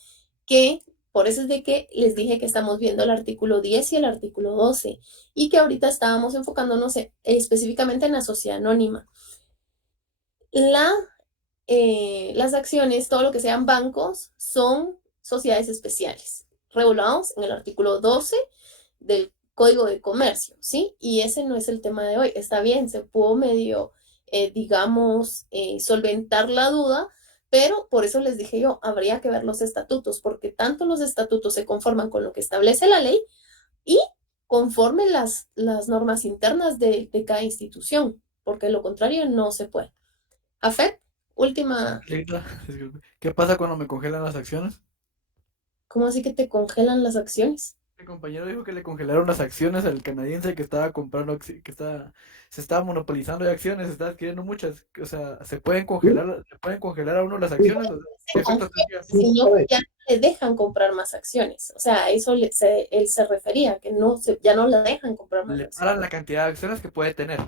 que por eso es de que les dije que estamos viendo el artículo 10 y el artículo 12 y que ahorita estábamos enfocándonos específicamente en la sociedad anónima. Las acciones, todo lo que sean bancos, son sociedades especiales, regulados en el artículo 12 del Código de Comercio, ¿sí? Y ese no es el tema de hoy. Está bien, se pudo medio, digamos, solventar la duda, pero por eso les dije yo, habría que ver los estatutos, porque tanto los estatutos se conforman con lo que establece la ley y conforme las normas internas de cada institución, porque lo contrario no se puede. Afet, última. Leila, disculpe, ¿qué pasa cuando me congelan las acciones? ¿Cómo así que te congelan las acciones? El compañero dijo que le congelaron las acciones al canadiense que estaba comprando, se estaba monopolizando de acciones, se estaba adquiriendo muchas. O sea, se pueden congelar a uno las acciones. O sea, ¿qué efecto tendría? Sino que ya no le dejan comprar más acciones. O sea, a eso él se refería, que ya no le dejan comprar más Le acciones. paran la cantidad de acciones que puede tener.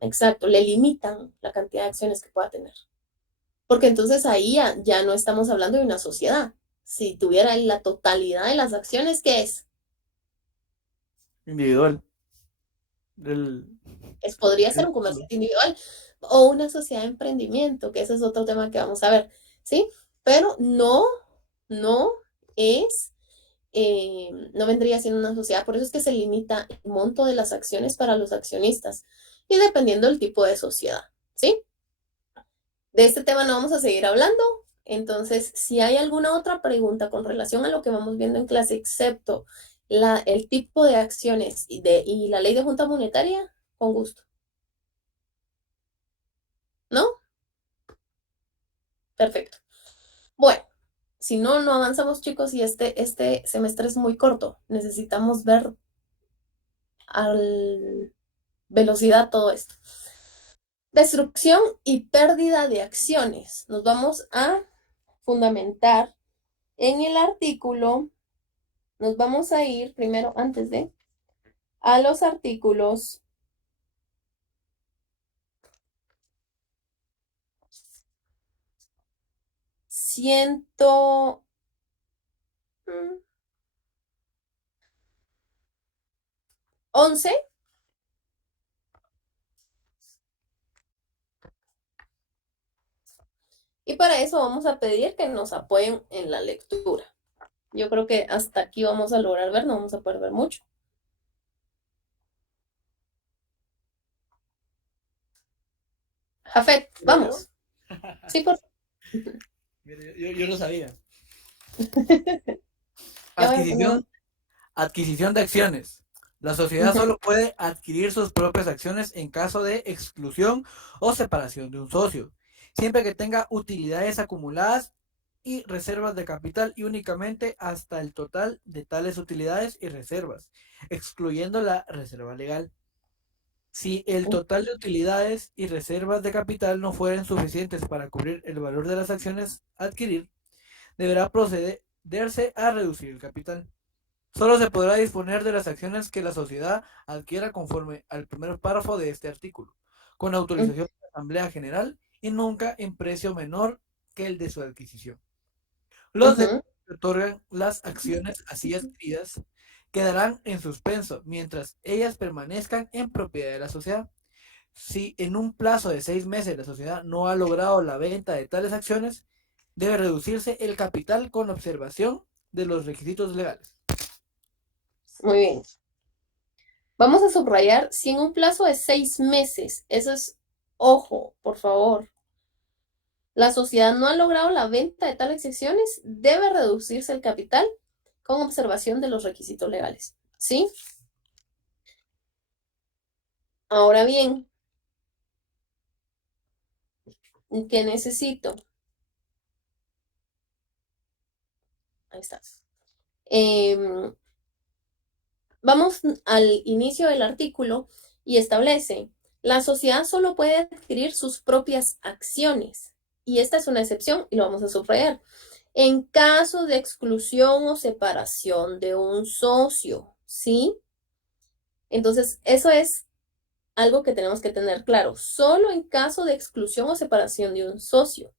Exacto, le limitan la cantidad de acciones que pueda tener. Porque entonces ahí ya no estamos hablando de una sociedad. Si tuviera la totalidad de las acciones, ¿qué es? Individual. Podría ser un comerciante individual o una sociedad de emprendimiento, que ese es otro tema que vamos a ver, ¿sí? Pero no es, no vendría siendo una sociedad, por eso es que se limita el monto de las acciones para los accionistas y dependiendo del tipo de sociedad, ¿sí? De este tema no vamos a seguir hablando, entonces si hay alguna otra pregunta con relación a lo que vamos viendo en clase, excepto el tipo de acciones y la ley de junta monetaria, con gusto. ¿No? Perfecto. Bueno, si no avanzamos, chicos, y este semestre es muy corto. Necesitamos ver a velocidad todo esto. Destrucción y pérdida de acciones. Nos vamos a fundamentar En el artículo, nos vamos a ir primero, a los artículos 11. Y para eso vamos a pedir que nos apoyen en la lectura. Yo creo que hasta aquí vamos a lograr ver, no vamos a poder ver mucho. Jafet, vamos. Sí, por favor. Yo lo sabía. Ya voy a poner- Adquisición de acciones. La sociedad solo puede adquirir sus propias acciones en caso de exclusión o separación de un socio, siempre que tenga utilidades acumuladas y reservas de capital y únicamente hasta el total de tales utilidades y reservas, excluyendo la reserva legal. Si el total de utilidades y reservas de capital no fueren suficientes para cubrir el valor de las acciones a adquirir, deberá procederse a reducir el capital. Solo se podrá disponer de las acciones que la sociedad adquiera conforme al primer párrafo de este artículo, con autorización de la Asamblea General y nunca en precio menor que el de su adquisición. Los derechos que otorgan las acciones así adquiridas quedarán en suspenso mientras ellas permanezcan en propiedad de la sociedad. Si en un plazo de 6 meses la sociedad no ha logrado la venta de tales acciones, debe reducirse el capital con observación de los requisitos legales. Muy bien. Vamos a subrayar si en un plazo de 6 meses, eso es, ojo, por favor, la sociedad no ha logrado la venta de tales acciones, debe reducirse el capital con observación de los requisitos legales. ¿Sí? Ahora bien, ¿qué necesito? Ahí está. Vamos al inicio del artículo y establece, la sociedad solo puede adquirir sus propias acciones. Y esta es una excepción y lo vamos a subrayar. En caso de exclusión o separación de un socio, ¿sí? Entonces, eso es algo que tenemos que tener claro. Solo en caso de exclusión o separación de un socio.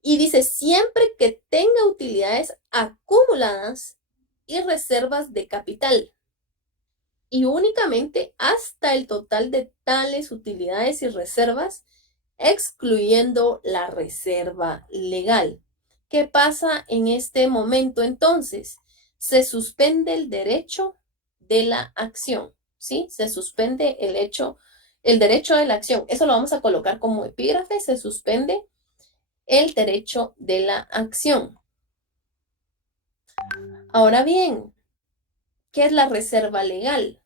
Y dice, siempre que tenga utilidades acumuladas y reservas de capital. Y únicamente hasta el total de tales utilidades y reservas, excluyendo la reserva legal. ¿Qué pasa en este momento entonces? Se suspende el derecho de la acción, ¿sí? Se suspende el derecho de la acción. Eso lo vamos a colocar como epígrafe, se suspende el derecho de la acción. Ahora bien, ¿qué es la reserva legal?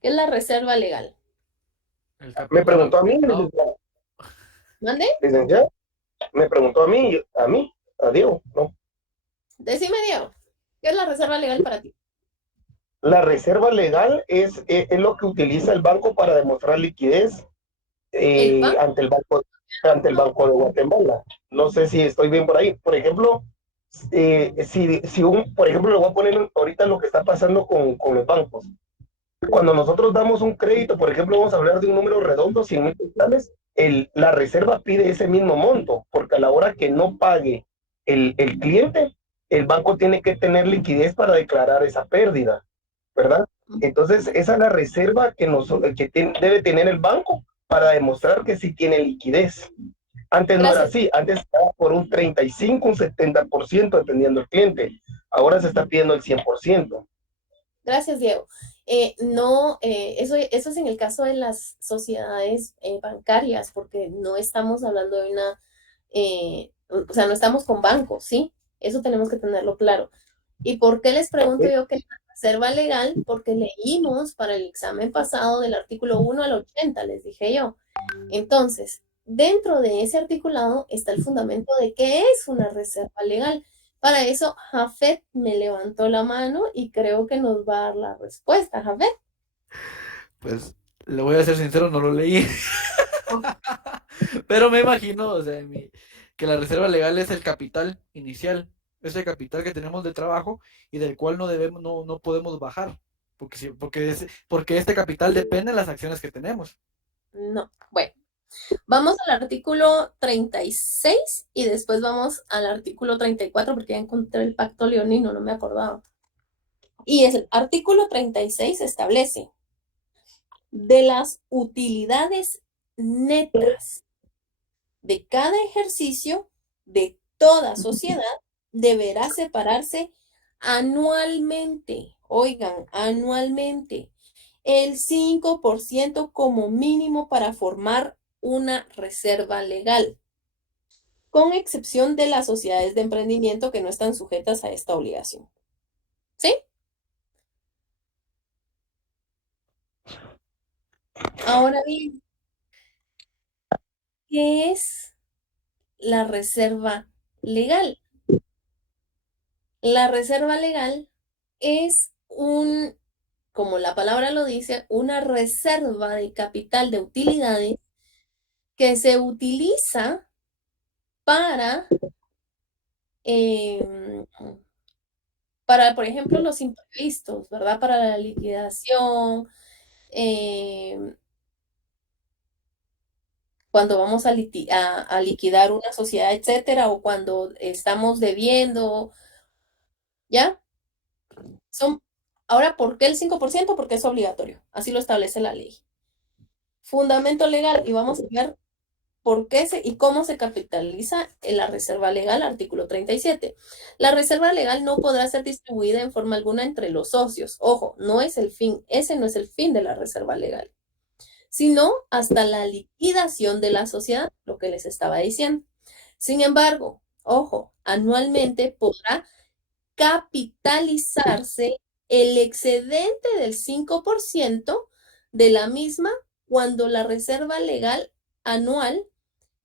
¿Qué es la reserva legal? Me preguntó a mí, ¿Mande? licenciado. Me preguntó a mí, a Diego, no. Decime, Diego, ¿qué es la reserva legal para ti? La reserva legal es lo que utiliza el banco para demostrar liquidez ante el Banco de Guatemala. No sé si estoy bien por ahí. Por ejemplo, por ejemplo, le voy a poner ahorita lo que está pasando con los bancos. Cuando nosotros damos un crédito, por ejemplo, vamos a hablar de un número redondo, 100,000 quetzales, la reserva pide ese mismo monto, porque a la hora que no pague el cliente, el banco tiene que tener liquidez para declarar esa pérdida, ¿verdad? Entonces, esa es la reserva que debe tener el banco para demostrar que sí tiene liquidez. Antes no era así, antes estaba por un 35, un 70%, dependiendo del cliente. Ahora se está pidiendo el 100%. Gracias, Diego. Eso es en el caso de las sociedades bancarias, porque no estamos hablando de o sea, no estamos con bancos, ¿sí? Eso tenemos que tenerlo claro. ¿Y por qué les pregunto yo qué es la reserva legal? Porque leímos para el examen pasado del artículo 1 al 80, les dije yo. Entonces, dentro de ese articulado está el fundamento de qué es una reserva legal. Para eso, Jafet me levantó la mano y creo que nos va a dar la respuesta, Jafet. Pues Le voy a ser sincero, no lo leí. Pero me imagino, o sea, que la reserva legal es el capital inicial, ese capital que tenemos de trabajo y del cual no podemos bajar, porque este capital depende de las acciones que tenemos. No, bueno. Vamos al artículo 36 y después vamos al artículo 34 porque ya encontré el pacto leonino, no me acordaba. Y el artículo 36 establece: de las utilidades netas de cada ejercicio de toda sociedad deberá separarse anualmente, oigan, anualmente, el 5% como mínimo para formar una reserva legal, con excepción de las sociedades de emprendimiento que no están sujetas a esta obligación. ¿Sí? Ahora bien, ¿qué es la reserva legal? La reserva legal es como la palabra lo dice, una reserva de capital de utilidades que se utiliza para, por ejemplo, los imprevistos, ¿verdad? Para la liquidación, cuando vamos a liquidar una sociedad, etcétera, o cuando estamos debiendo, ¿ya? Ahora, ¿por qué el 5%? Porque es obligatorio, así lo establece la ley. Fundamento legal, y vamos a ver por qué y cómo se capitaliza en la reserva legal, artículo 37. La reserva legal no podrá ser distribuida en forma alguna entre los socios. Ojo, no es el fin, ese no es el fin de la reserva legal, sino hasta la liquidación de la sociedad, lo que les estaba diciendo. Sin embargo, ojo, anualmente podrá capitalizarse el excedente del 5% de la misma cuando la reserva legal anual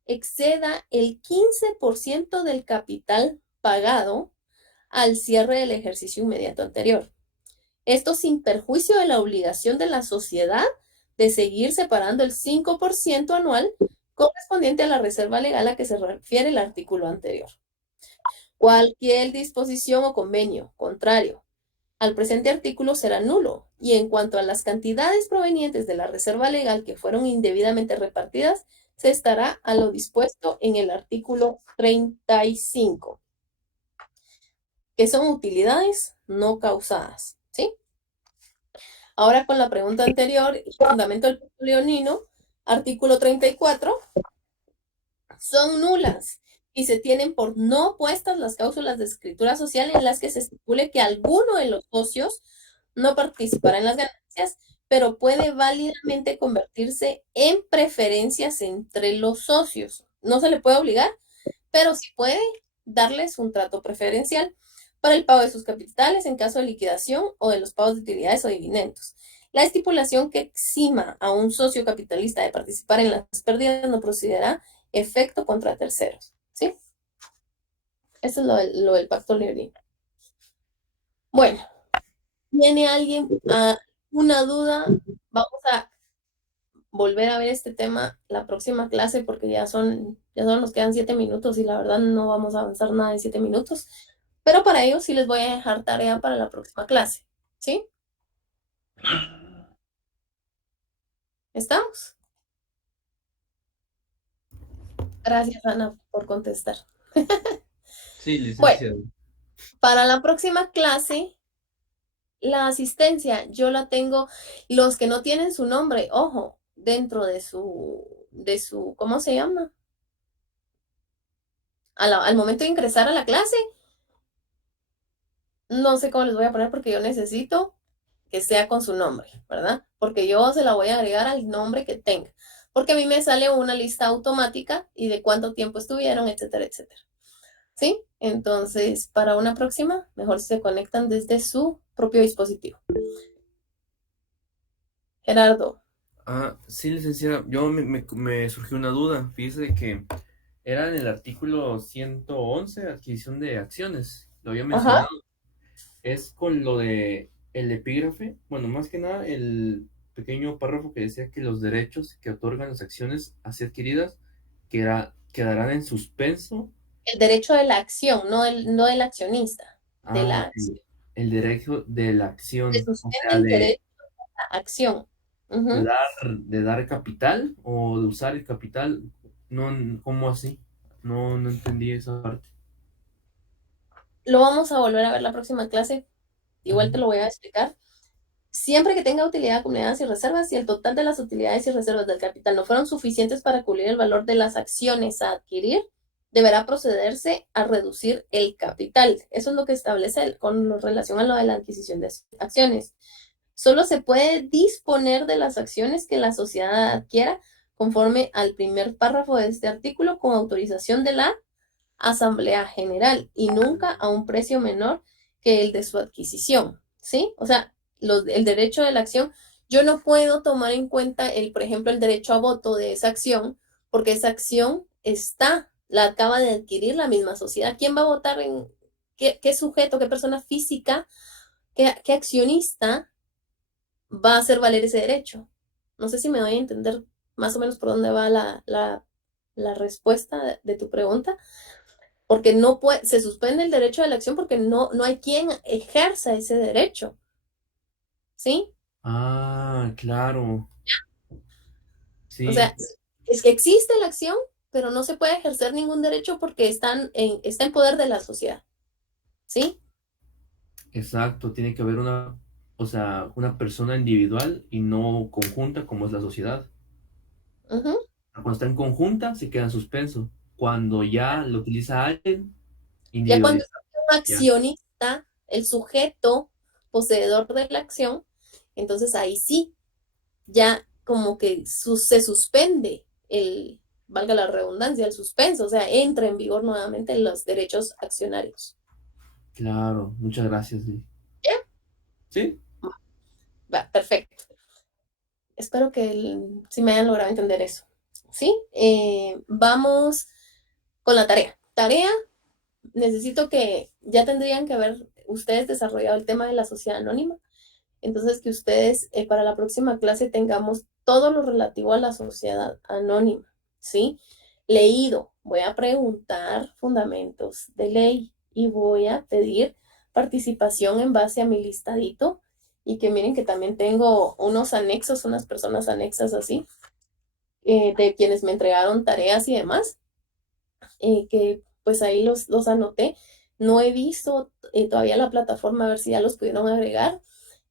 exceda el 15% del capital pagado al cierre del ejercicio inmediato anterior. Esto sin perjuicio de la obligación de la sociedad de seguir separando el 5% anual correspondiente a la reserva legal a que se refiere el artículo anterior. Cualquier disposición o convenio contrario al presente artículo será nulo, y en cuanto a las cantidades provenientes de la reserva legal que fueron indebidamente repartidas, se estará a lo dispuesto en el artículo 35, que son utilidades no causadas, ¿sí? Ahora con la pregunta anterior, fundamento del pacto leonino, artículo 34, son nulas y se tienen por no puestas las cláusulas de escritura social en las que se estipule que alguno de los socios no participará en las ganancias, pero puede válidamente convertirse en preferencias entre los socios. No se le puede obligar, pero sí puede darles un trato preferencial para el pago de sus capitales en caso de liquidación o de los pagos de utilidades o dividendos. La estipulación que exima a un socio capitalista de participar en las pérdidas no procederá efecto contra terceros, ¿sí? Eso es lo del pacto leonino. Bueno, ¿tiene alguien una duda? Vamos a volver a ver este tema la próxima clase porque ya solo nos quedan 7 minutos y la verdad no vamos a avanzar nada en 7 minutos. Pero para ello sí les voy a dejar tarea para la próxima clase, ¿sí? ¿Estamos? Gracias, Ana, por contestar. Sí, licenciado. Bueno, para la próxima clase, la asistencia, yo la tengo, los que no tienen su nombre, ojo, dentro de su, ¿cómo se llama? Al momento de ingresar a la clase, no sé cómo les voy a poner porque yo necesito que sea con su nombre, ¿verdad? Porque yo se la voy a agregar al nombre que tenga. Porque a mí me sale una lista automática y de cuánto tiempo estuvieron, etcétera, etcétera. ¿Sí? Entonces, para una próxima, mejor si se conectan desde su propio dispositivo. Gerardo. Sí, licenciada, me surgió una duda. Fíjese que era en el artículo 111, adquisición de acciones, lo había mencionado. Es con lo de el epígrafe, bueno, más que nada pequeño párrafo que decía que los derechos que otorgan las acciones así adquiridas quedarán en suspenso. El derecho de la acción, no del accionista, de la Ah, acción. el derecho de la acción, Se o suspende sea, el derecho a la acción. Ujú. de dar capital o de usar el capital. No, ¿cómo así? No, no entendí esa parte. Lo vamos a volver a ver la próxima clase. Igual te lo voy a explicar. Siempre que tenga utilidad acumuladas y reservas y el total de las utilidades y reservas del capital no fueron suficientes para cubrir el valor de las acciones a adquirir, deberá procederse a reducir el capital. Eso es lo que establece con relación a lo de la adquisición de acciones. Solo se puede disponer de las acciones que la sociedad adquiera conforme al primer párrafo de este artículo con autorización de la Asamblea General y nunca a un precio menor que el de su adquisición, ¿sí? O sea, el derecho de la acción, yo no puedo tomar en cuenta, por ejemplo, el derecho a voto de esa acción, porque esa acción la acaba de adquirir la misma sociedad. ¿Quién va a votar en qué sujeto, qué persona física, qué accionista va a hacer valer ese derecho? No sé si me doy a entender más o menos por dónde va la respuesta de tu pregunta, porque se suspende el derecho de la acción porque no hay quien ejerza ese derecho, ¿sí? Ah, claro. O Sí, sea, es que existe la acción, pero no se puede ejercer ningún derecho porque está en poder de la sociedad, ¿sí? exacto. Tiene que haber o sea, una persona individual y no conjunta como es la sociedad. Ujú. Cuando está en conjunta, se queda en suspenso. Cuando ya lo utiliza alguien, Ya cuando individualizado. es un Ya. accionista, el sujeto poseedor de la acción, entonces ahí sí, ya como que se suspende valga la redundancia, el suspenso, o sea, entra en vigor nuevamente los derechos accionarios. Claro, muchas gracias, Lili. ¿Ya? ¿Sí? Va, perfecto. Espero que sí me hayan logrado entender eso. ¿Sí? Vamos con la tarea. Tarea, necesito que ya tendrían que haber ustedes desarrollado el tema de la sociedad anónima. Entonces, que ustedes para la próxima clase tengamos todo lo relativo a la sociedad anónima, ¿sí? Leído, voy a preguntar fundamentos de ley y voy a pedir participación en base a mi listadito y que miren que también tengo unos anexos, unas personas anexas así, de quienes me entregaron tareas y demás, que pues ahí los anoté. No he visto todavía la plataforma a ver si ya los pudieron agregar.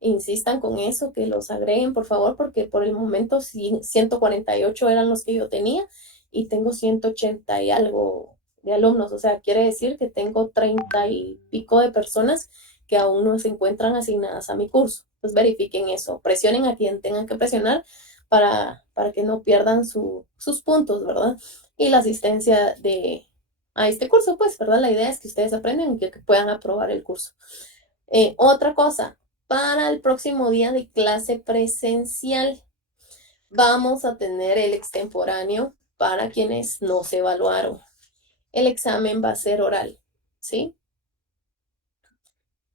Insistan con eso, que los agreguen, por favor, porque por el momento 148 eran los que yo tenía y tengo 180 y algo de alumnos. O sea, quiere decir que tengo 30 y pico de personas que aún no se encuentran asignadas a mi curso. Pues verifiquen eso, presionen a quien tengan que presionar para que no pierdan sus puntos, ¿verdad? Y la asistencia a este curso, pues, ¿verdad? La idea es que ustedes aprendan y que puedan aprobar el curso. Otra cosa, para el próximo día de clase presencial vamos a tener el extemporáneo para quienes no se evaluaron. El examen va a ser oral, ¿sí?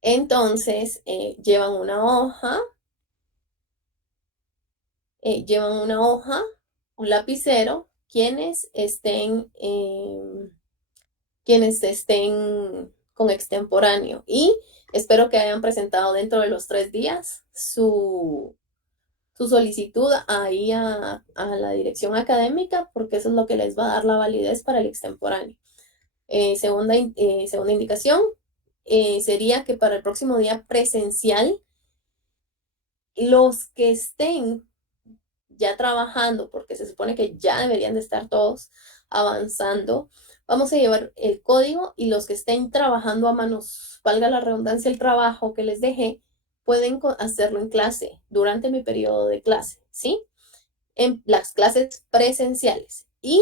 Entonces, llevan una hoja, un lapicero, quienes estén con extemporáneo y espero que hayan presentado dentro de los 3 días su solicitud ahí a la dirección académica porque eso es lo que les va a dar la validez para el extemporáneo. Segunda indicación sería que para el próximo día presencial los que estén ya trabajando, porque se supone que ya deberían de estar todos avanzando, vamos a llevar el código y los que estén trabajando a manos, valga la redundancia, el trabajo que les dejé, pueden hacerlo en clase, durante mi periodo de clase, ¿sí? En las clases presenciales. Y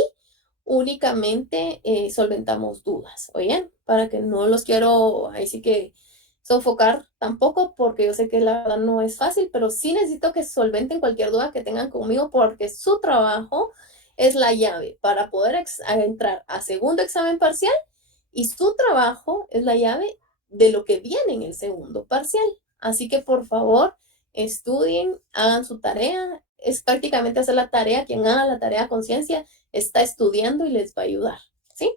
únicamente solventamos dudas, ¿oyen? Para que no los quiero, ahí sí que sofocar tampoco, porque yo sé que la verdad no es fácil, pero sí necesito que solventen cualquier duda que tengan conmigo, porque su trabajo es la llave para poder entrar a segundo examen parcial y su trabajo es la llave de lo que viene en el segundo parcial. Así que por favor, estudien, hagan su tarea. Es prácticamente hacer la tarea. Quien haga la tarea a conciencia está estudiando y les va a ayudar, ¿sí?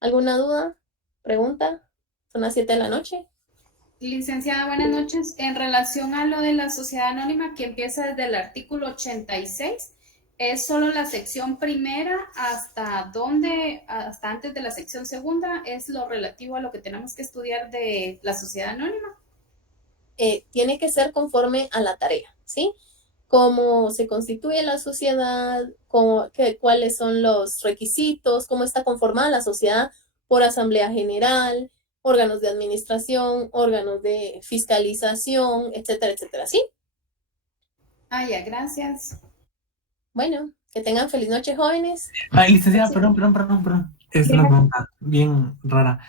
¿Alguna duda? ¿Pregunta? Son las 7 de la noche. Licenciada, buenas noches. En relación a lo de la sociedad anónima que empieza desde el artículo 86, ¿es solo la sección primera hasta dónde, hasta antes de la sección segunda? ¿Es lo relativo a lo que tenemos que estudiar de la sociedad anónima? Tiene que ser conforme a la tarea, ¿sí? Cómo se constituye la sociedad, cuáles son los requisitos, cómo está conformada la sociedad por asamblea general, órganos de administración, órganos de fiscalización, etcétera, etcétera, ¿sí? Ya, gracias. Bueno, que tengan feliz noche, jóvenes. Licenciada, perdón. Es una pregunta bien rara.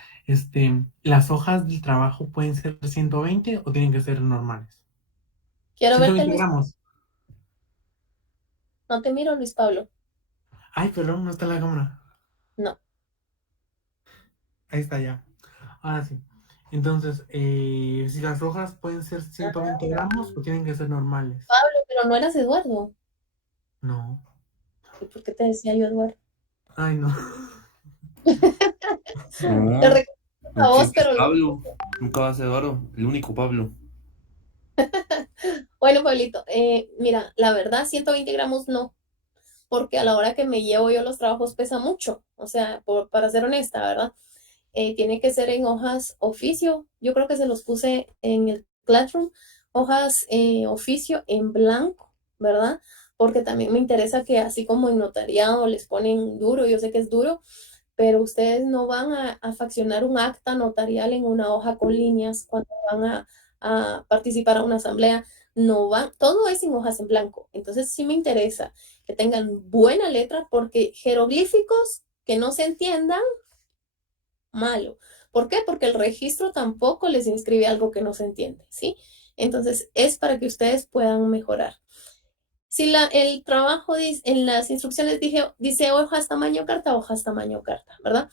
¿Las hojas del trabajo pueden ser 120 o tienen que ser normales? Quiero verte, 120 Luis. gramos. No te miro, Luis Pablo. Ay, perdón, no está la cámara. No. Ahí está ya. Ahora sí. Entonces, si las hojas pueden ser 120 gramos o tienen que ser normales. Pablo, pero no eras Eduardo. No. ¿Y por qué te decía yo Eduardo? Ay, no. Te recuerdo a vos, pero Pablo, nunca va a ser Eduardo, el único Pablo. bueno, Pablito, mira, la verdad, 120 gramos no, porque a la hora que me llevo yo los trabajos pesa mucho, o sea, para ser honesta, ¿verdad? Tiene que ser en hojas oficio, yo creo que se los puse en el Classroom, hojas oficio en blanco, ¿verdad? Porque también me interesa que así como en notariado les ponen duro, yo sé que es duro, pero ustedes no van a faccionar un acta notarial en una hoja con líneas cuando van a participar a una asamblea, no van, todo es en hojas en blanco. Entonces sí me interesa que tengan buena letra porque jeroglíficos que no se entiendan, malo. ¿Por qué? Porque el registro tampoco les inscribe algo que no se entiende, ¿sí? Entonces es para que ustedes puedan mejorar. Si el trabajo en las instrucciones dice hojas tamaño carta, ¿verdad?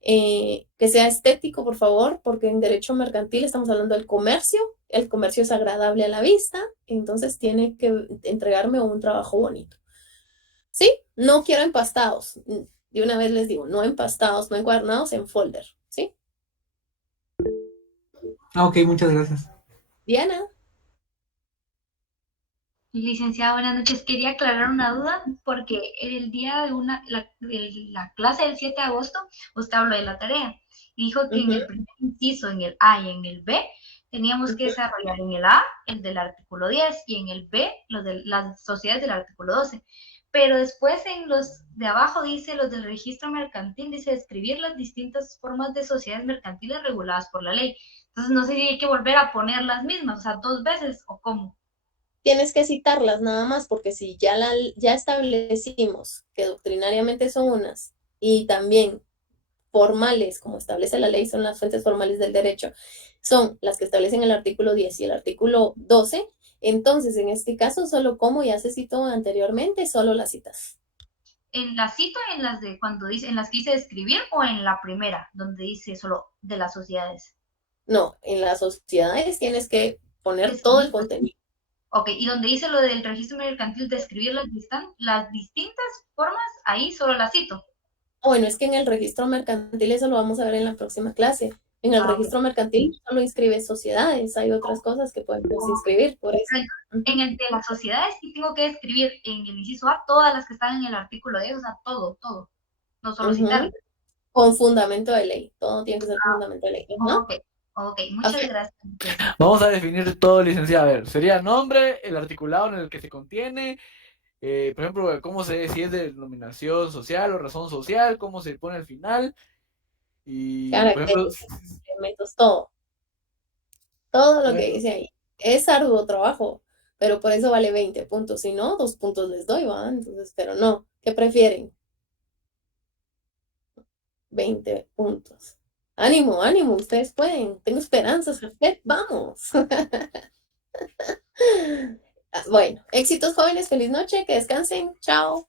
Que sea estético, por favor, porque en derecho mercantil estamos hablando del comercio. El comercio es agradable a la vista, entonces tiene que entregarme un trabajo bonito. ¿Sí? No quiero empastados. De una vez les digo, no empastados, no encuadernados, en folder. ¿Sí? Ok, muchas gracias. Diana. Licenciada, buenas noches. Quería aclarar una duda porque el día de la clase del 7 de agosto usted habló de la tarea y dijo que en el primer inciso, en el A y en el B, teníamos que desarrollar en el A el del artículo 10 y en el B los de las sociedades del artículo 12. Pero después en los de abajo dice los del registro mercantil, dice describir las distintas formas de sociedades mercantiles reguladas por la ley. Entonces no sé si hay que volver a poner las mismas, o sea, 2 veces o cómo. Tienes que citarlas nada más, porque si ya establecimos que doctrinariamente son unas y también formales, como establece la ley, son las fuentes formales del derecho, son las que establecen el artículo 10 y el artículo 12, entonces en este caso solo como ya se citó anteriormente, solo las citas. ¿En la cita en las de cuando dice, en las que dice describir o en la primera, donde dice solo de las sociedades? No, en las sociedades tienes que poner todo el contenido. Ok, y donde dice lo del registro mercantil, describir las distintas formas, ahí solo la cito. Bueno, es que en el registro mercantil, eso lo vamos a ver en la próxima clase. En el registro mercantil solo inscribes sociedades, hay otras cosas que podemos inscribir, por eso. En el de las sociedades sí tengo que describir en el inciso A todas las que están en el artículo 10, o sea, todo, no solo citar. Con fundamento de ley, todo tiene que ser con fundamento de ley, ¿no? Ok, muchas gracias. Vamos a definir todo, licenciada. A ver, sería nombre, el articulado en el que se contiene, por ejemplo, si es de denominación social o razón social, cómo se pone al final. Y, por ejemplo, elementos, todo lo que dice ahí. Es arduo trabajo, pero por eso vale 20 puntos. Si no, 2 puntos les doy, ¿va? Entonces, pero no. ¿Qué prefieren? 20 puntos. Ánimo, ustedes pueden. Tengo esperanzas, Jafet, vamos. Bueno, éxitos jóvenes, feliz noche, que descansen, chao.